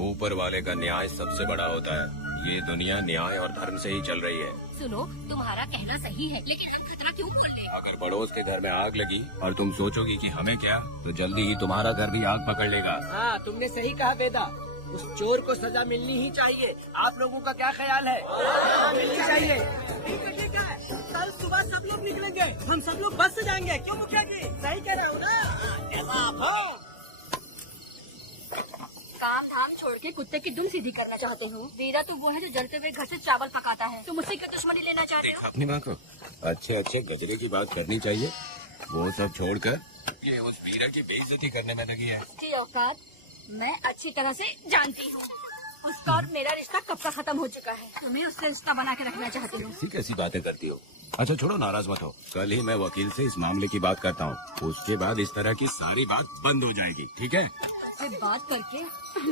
ऊपर वाले का न्याय सबसे बड़ा होता है। ये दुनिया न्याय और धर्म से ही चल रही है। सुनो, तुम्हारा कहना सही है, लेकिन हम खतरा क्यों खोल रहे? अगर पड़ोस के घर में आग लगी और तुम सोचोगी कि हमें क्या, तो जल्दी ही तुम्हारा घर भी आग पकड़ लेगा। हाँ, तुमने सही कहा वेदा। उस चोर को सजा मिलनी ही चाहिए। आप लोगों का क्या ख्याल है? मिलनी चाहिए। ठीक है, कल सुबह सब लोग निकलेंगे। हम सब लोग बस से जाएंगे। क्यों मुखिया जी? सही कह रहे हो ना? काम धाम छोड़ के कुत्ते की दुम सीधी करना चाहते हो। वीरा तो वो है जो जलते हुए घर से चावल पकाता है। तुम उससे क्यों दुश्मनी लेना चाहते हो? अपनी माँ को अच्छे अच्छे गजरे की बात करनी चाहिए। वो सब छोड़कर ये उस वीरा की बेइज्जती करने में लगी है। उसकी औकात मैं अच्छी तरह से जानती हूँ। उसका और मेरा रिश्ता कब का खत्म हो चुका है। तुम्हें उससे रिश्ता बना के रखना चाहती हूँ। ठीक ऐसी बातें करती हो। अच्छा छोड़ो, नाराज मत हो। कल ही मैं वकील से इस मामले की बात करता हूँ। उसके बाद इस तरह की सारी बात बंद हो जाएगी। ठीक है? उससे बात करके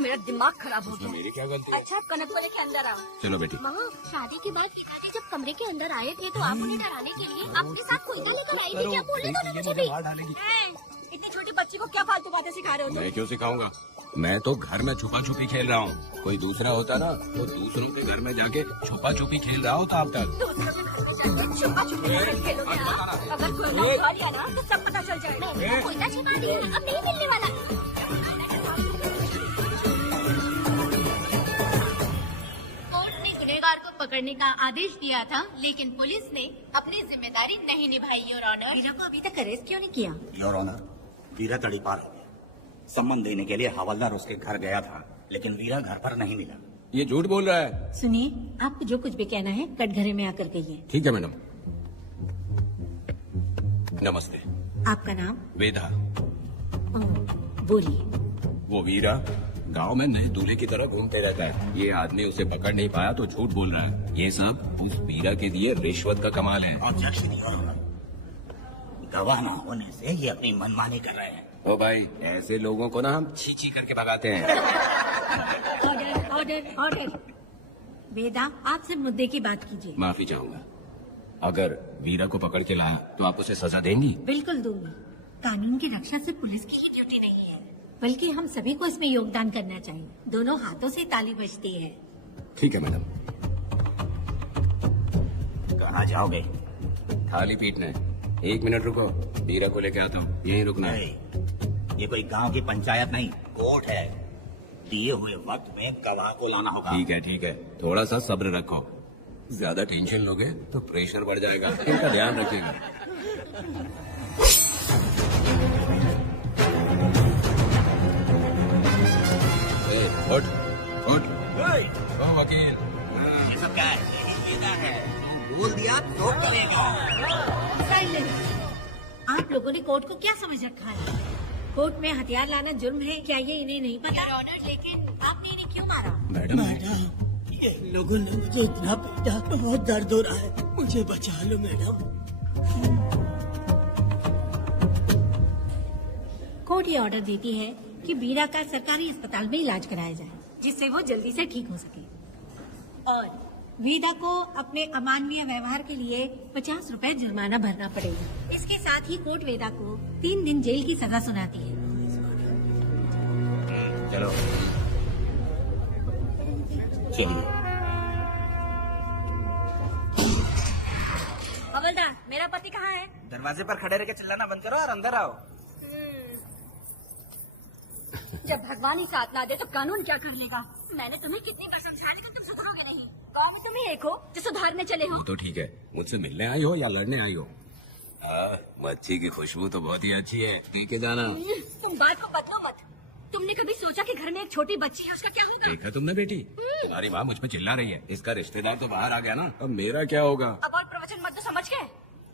मेरा दिमाग खराब हो गया। मेरी क्या गलती है? अच्छा, कनक वाले के अंदर आओ। चलो बेटी। माँ, शादी के बाद पिताजी जब कमरे के अंदर आए थे तो आप उन्हें डराने के लिए अपने साथ खुलता लेकर आई थी। क्या बोल रहे थे मुझे भी? इतनी छोटी बच्ची को क्या फालतू बातें सिखा रहे हो? मैं क्यों सिखाऊंगा? मैं तो घर में छुपा छुपी खेल रहा हूँ। कोई दूसरा होता ना तो दूसरों के घर में जाके छुपा छुपी खेल रहा होता अब तक। दूसरों के घर में जाकर छुपा छुपी खेलोगे आप? अगर कोई खा लिया ना तो सब पता चल जाएगा। कोयला छिपा दिया, अब नहीं मिलने वाला। कोर्ट ने गुनहगार को पकड़ने का आदेश दिया था, लेकिन पुलिस ने अपनी जिम्मेदारी नहीं निभाई। योर ऑनर, वीरा को अभी तक अरेस्ट क्यों नहीं किया? योर ऑनर, वीरा तड़ीपार हो गया। सम्मान देने के लिए हवलदार उसके घर गया था, लेकिन वीरा घर पर नहीं मिला। ये झूठ बोल रहा है। सुनिए, आपको जो कुछ भी कहना है कटघरे में आकर कहिए। ठीक है मैडम। नमस्ते। आपका नाम? वेदा। बोलिए। वो वीरा गांव में नए दूल्हे की तरह घूमते रहता है। ये आदमी उसे पकड़ नहीं पाया तो झूठ बोल रहा है। ये सब उस वीरा के दिए रिश्वत का कमाल है। ऑब्जेक्शन योर ऑनर, गवाह न होने से ये अपनी मनमानी कर रहे हैं। ओ भाई, ऐसे लोगों को ना हम छी करके भगाते हैं। Order order order. वेदा, आपसे मुद्दे की बात कीजिए। माफी चाहूंगा। अगर वीरा को पकड़ के लाया तो आप उसे सजा देंगी? बिल्कुल दूंगी। कानून की रक्षा सिर्फ पुलिस की ही ड्यूटी नहीं है, बल्कि हम सभी को इसमें योगदान करना चाहिए। दोनों हाथों से ताली बजती है। ठीक है मैडम। कहाँ जाओगे? थाली पीटने। 1 मिनट रुको, वीरा को लेके आता हूँ। यहीं रुकना है। ये कोई गांव की पंचायत नहीं, कोर्ट है। दिए हुए वक्त में गवाह को लाना होगा। ठीक है, थोड़ा सा सब्र रखो। ज्यादा टेंशन लोगे तो प्रेशर बढ़ जाएगा। इनका ध्यान रखिएगा। उठ उठ। ओ वकील, ये सब क्या है? यही है, बोल दिया तो करेगा। आप लोगों ने कोर्ट को क्या समझ रखा है? कोर्ट में हथियार लाना जुर्म है, क्या ये इन्हें नहीं पता? ऑनर, लेकिन आपने इन्हें क्यों मारा? मैडम के लोगों ने मुझे इतना पीटा, बहुत दर्द हो रहा है, मुझे बचा लो मैडम। कोर्ट ये ऑर्डर देती है कि वीरा का सरकारी अस्पताल में इलाज कराया जाए, जिससे वो जल्दी से ठीक हो सके। और वीरा को अपने अमानवीय व्यवहार के लिए 50 रुपए जुर्माना भरना पड़ेगा। इसके साथ ही कोर्ट वेदा को 3 दिन जेल की सजा सुनाती है। चलो चलिए। हवलदार, मेरा पति कहाँ है? दरवाजे पर खड़े रह के चिल्लाना बंद करो और अंदर आओ। जब भगवान ही साथ ना दे तो कानून क्या कर लेगा? मैंने तुम्हें कितनी बार समझाया लेकिन तुम सुधरोगे नहीं। गांव में तुम ही एक हो जो सुधारने चले हो। तो ठीक है, मुझसे मिलने आई हो या लड़ने आई हो? मच्छी की खुशबू तो बहुत ही अच्छी है, देखे जाना। तुम बात को बदलो मत। तुमने कभी सोचा कि घर में एक छोटी बच्ची है, उसका क्या होगा? देखा तुमने बेटी, तुम्हारी माँ मुझ पे चिल्ला रही है। इसका रिश्तेदार तो बाहर आ गया ना, अब मेरा क्या होगा? अब और प्रवचन मत दो, समझ गए?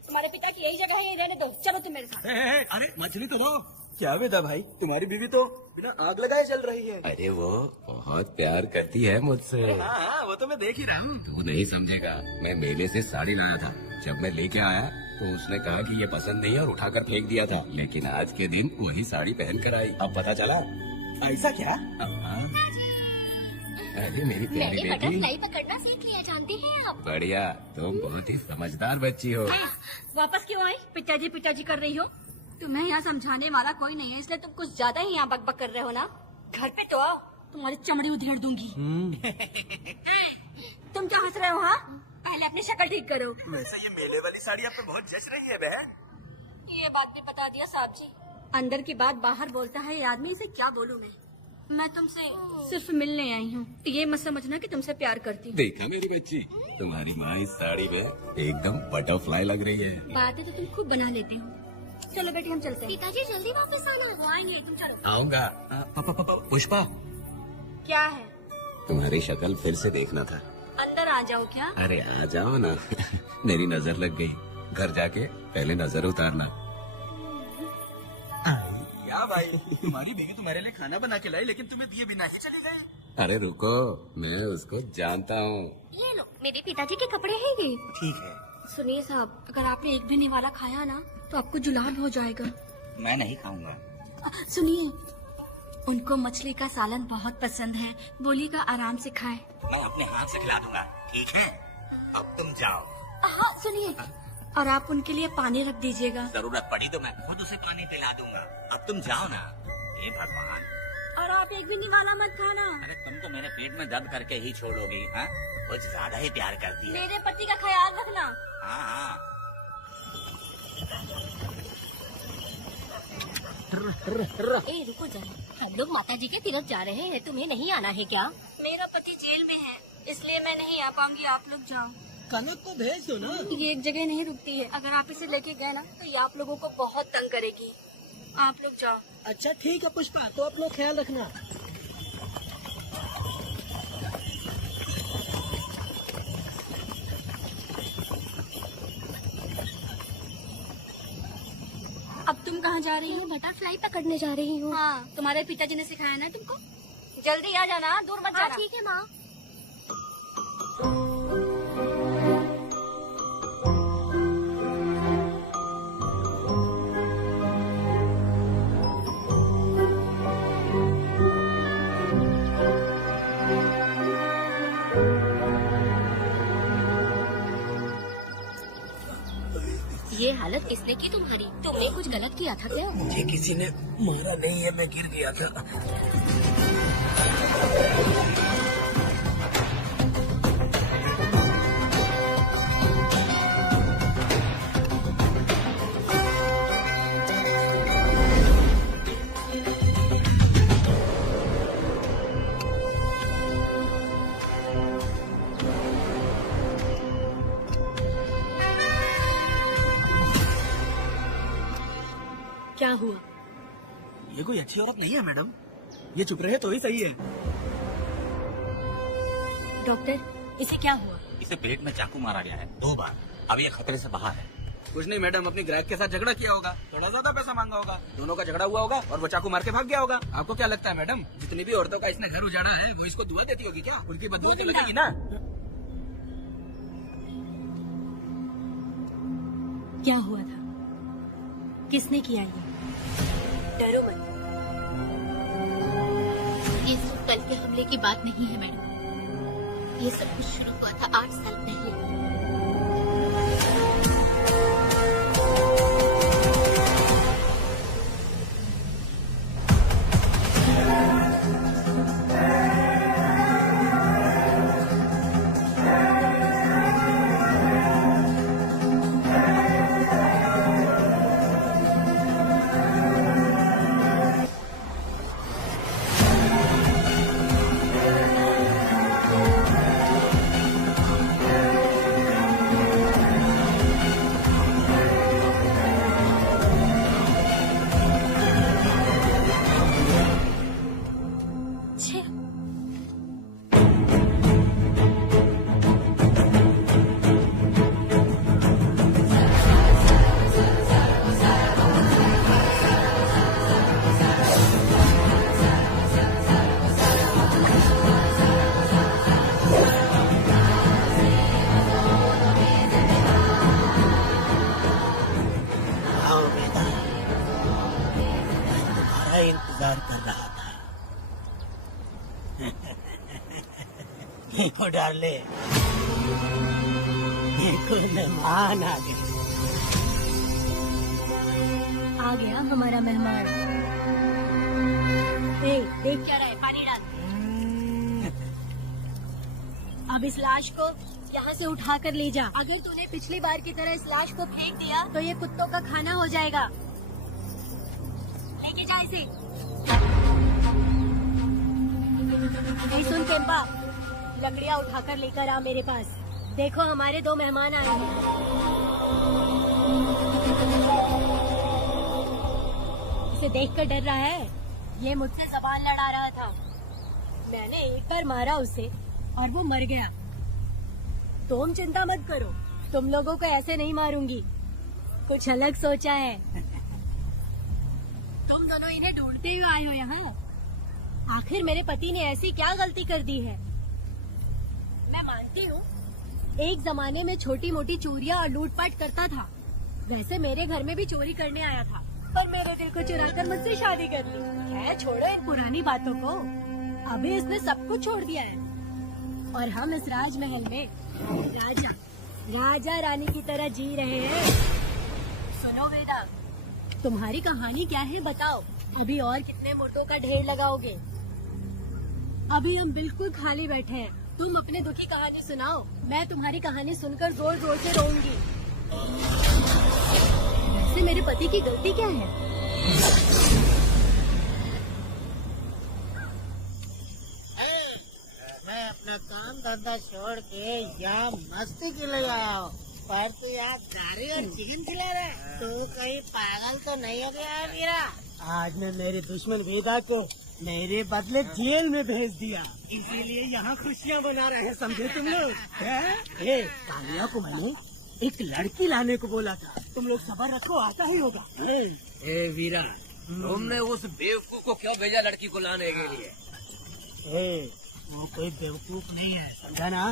तुम्हारे पिता की यही जगह है, यही रहने दो। चलो तुम मेरे साथ। अरे मछली तो दो। क्या वेदा भाई, तुम्हारी बीवी तो बिना आग लगाए चल रही है। अरे वो बहुत प्यार करती है मुझसे। हाँ, वो तो मैं देख ही रहा हूँ। तू नहीं समझेगा, मैं मेले से साड़ी लाया था। जब मैं लेके आया तो उसने कहा कि ये पसंद नहीं है और उठाकर फेंक दिया था, लेकिन आज के दिन वही साड़ी पहन कर आई। अब पता चला। ऐसा क्या? अरे मेरी प्यारी बेटी, बटरफ्लाई पकड़ना सीख लिया, जानती हैं आप? बढ़िया, तुम बहुत ही समझदार बच्ची हो। वापस क्यों आई? पिताजी कर रही हो? तुम्हें यहाँ समझाने वाला कोई नहीं है, इसलिए तुम कुछ ज्यादा ही यहाँ बकबक कर रहे हो ना। घर पे तो आओ, तुम्हारी चमड़ी उधेड़ दूंगी। तुम क्या हंस रहे हो? हाँ, पहले अपनी शक्ल ठीक करो। वैसे ये मेले वाली साड़ी आप पे बहुत जच रही है बहन। ये बात भी बता दिया साहब जी। अंदर की बात बाहर बोलता है ये आदमी, इसे क्या बोलूं मैं तुमसे सिर्फ मिलने आई हूँ, ये मत समझना कि तुमसे प्यार करती हूँ। देखा मेरी बच्ची, तुम्हारी माँ इस साड़ी में एकदम बटरफ्लाई लग रही है। बातें तो तुम खूब बना लेते हो। चलो बेटी हम चलते हैं। पिताजी जल्दी वापस आना। वो आएंगे, तुम चलो। आऊंगा। पुष्पा, क्या है? तुम्हारी शक्ल फिर से देखना था। अंदर आ जाओ क्या? अरे आ जाओ ना। मेरी नजर लग गई, घर जाके पहले नजर उतारना। क्या भाई, तुम्हारी बीवी तुम्हारे लिए खाना बना के लाई लेकिन तुम्हें दिए बिना ही चली गई। अरे रुको, मैं उसको जानता हूँ। ये लो, मेरे पिताजी के कपड़े हैं ये। ठीक है। सुनिए साहब, अगर आपने एक भी निवाला खाया ना तो आपको जुलाब हो जाएगा। मैं नहीं खाऊंगा। सुनिए, उनको मछली का सालन बहुत पसंद है, बोलिएगा आराम से खाए। मैं अपने हाथ से खिला दूंगा, ठीक है? अब तुम जाओ। हाँ सुनिए, और आप उनके लिए पानी रख दीजिएगा। जरूरत पड़ी तो मैं खुद उसे पानी पिला दूंगा। अब तुम जाओ ना। हे भगवान। और आप एक भी निवाला मत खाना। अरे तुम तो मेरे पेट में दर्द करके ही छोड़ोगी। हाँ, कुछ ज्यादा ही प्यार करती है। मेरे पति का ख्याल रखना। हाँ हाँ। ए रुको जरा, हम लोग माता जी के तीर्थ जा रहे हैं, तुम्हें नहीं आना है क्या? मेरा पति जेल में है, इसलिए मैं नहीं आ पाऊंगी, आप लोग जाओ। कनक को भेज दो ना। ये एक जगह नहीं रुकती है, अगर आप इसे लेके गए ना तो ये आप लोगों को बहुत तंग करेगी। आप लोग जाओ। अच्छा ठीक है पुष्पा, तो आप लोग ख्याल रखना। अब तुम कहाँ जा रही हो? बटरफ्लाई पकड़ने जा रही हूँ। हाँ, तुम्हारे पिताजी ने सिखाया ना तुमको। जल्दी आ जाना, दूर मत जाना। ठीक है माँ। ये हालत किसने की तुम्हारी? तुमने कुछ गलत किया था क्या? मुझे किसी ने मारा नहीं है, मैं गिर गया था। क्या हुआ? ये कोई अच्छी औरत नहीं है मैडम, ये चुप रहे तो ही सही है। डॉक्टर, इसे क्या हुआ? इसे पेट में चाकू मारा गया है 2 बार। अब ये खतरे से बाहर है। कुछ नहीं मैडम, अपनी ग्राहक के साथ झगड़ा किया होगा, थोड़ा ज्यादा पैसा मांगा होगा, दोनों का झगड़ा हुआ होगा और वो चाकू मार के भाग गया होगा। आपको क्या लगता है मैडम, जितनी भी औरतों का इसने घर उजाड़ा है वो इसको दुआ देती होगी क्या? उनकी बदुआ तो लगेगी ना। क्या हुआ था? किसने किया ये? डरो मत। ये सब कल के हमले की बात नहीं है मैडम। ये सब कुछ शुरू हुआ था 8 साल पहले। इंतजार कर रहा था। देखो डार्ले, देखो मेहमान आ गए। आ गया हमारा मेहमान। देख क्या रहा है, पानी डाल। अब इस लाश को यहाँ से उठा कर ले जा। अगर तूने पिछली बार की तरह इस लाश को फेंक दिया तो ये कुत्तों का खाना हो जाएगा। लेके जा इसे। नहीं सुन केम्पा, लकड़ियाँ उठाकर लेकर आ मेरे पास। देखो हमारे 2 मेहमान आए हैं। इसे देखकर डर रहा है। ये मुझसे ज़बान लड़ा रहा था। मैंने एक बार मारा उसे और वो मर गया। तुम चिंता मत करो, तुम लोगों को ऐसे नहीं मारूंगी। कुछ अलग सोचा है। तुम दोनों इन्हें ढूंढते हुए आए हो यहाँ। आखिर मेरे पति ने ऐसी क्या गलती कर दी है? मैं मानती हूँ एक जमाने में छोटी मोटी चोरियाँ और लूटपाट करता था। वैसे मेरे घर में भी चोरी करने आया था, पर मेरे दिल को चुराकर मुझसे शादी कर ली। खैर छोड़ो इन पुरानी बातों को। अभी इसने सब कुछ छोड़ दिया है और हम इस राजमहल में राजा रानी की तरह जी रहे हैं। सुनो वेदा, तुम्हारी कहानी क्या है बताओ। अभी और कितने मुर्दों का ढेर लगाओगे? अभी हम बिल्कुल खाली बैठे हैं। तुम अपने दुखी कहानी सुनाओ। मैं तुम्हारी कहानी सुनकर जोर जोर से रोऊंगी। वैसे मेरे पति की गलती क्या है? मैं अपना काम धंधा छोड़ के यहाँ मस्ती के लिए आया हूँ, पर तू यहाँ गाड़ी और चिकन खिला रहा है। तू कहीं पागल तो नहीं हो गया है मेरा? आज मैं मेरे दुश्मन वेदा को मेरे बदले जेल में भेज दिया, इसीलिए यहाँ खुशियाँ मना रहे हैं, समझे तुम लोग? कालिया को मैंने एक लड़की लाने को बोला था, तुम लोग सब्र रखो, आता ही होगा। वीरा, तुमने उस बेवकूफ को क्यों भेजा लड़की को लाने के लिए? वो कोई बेवकूफ नहीं है, समझा ना?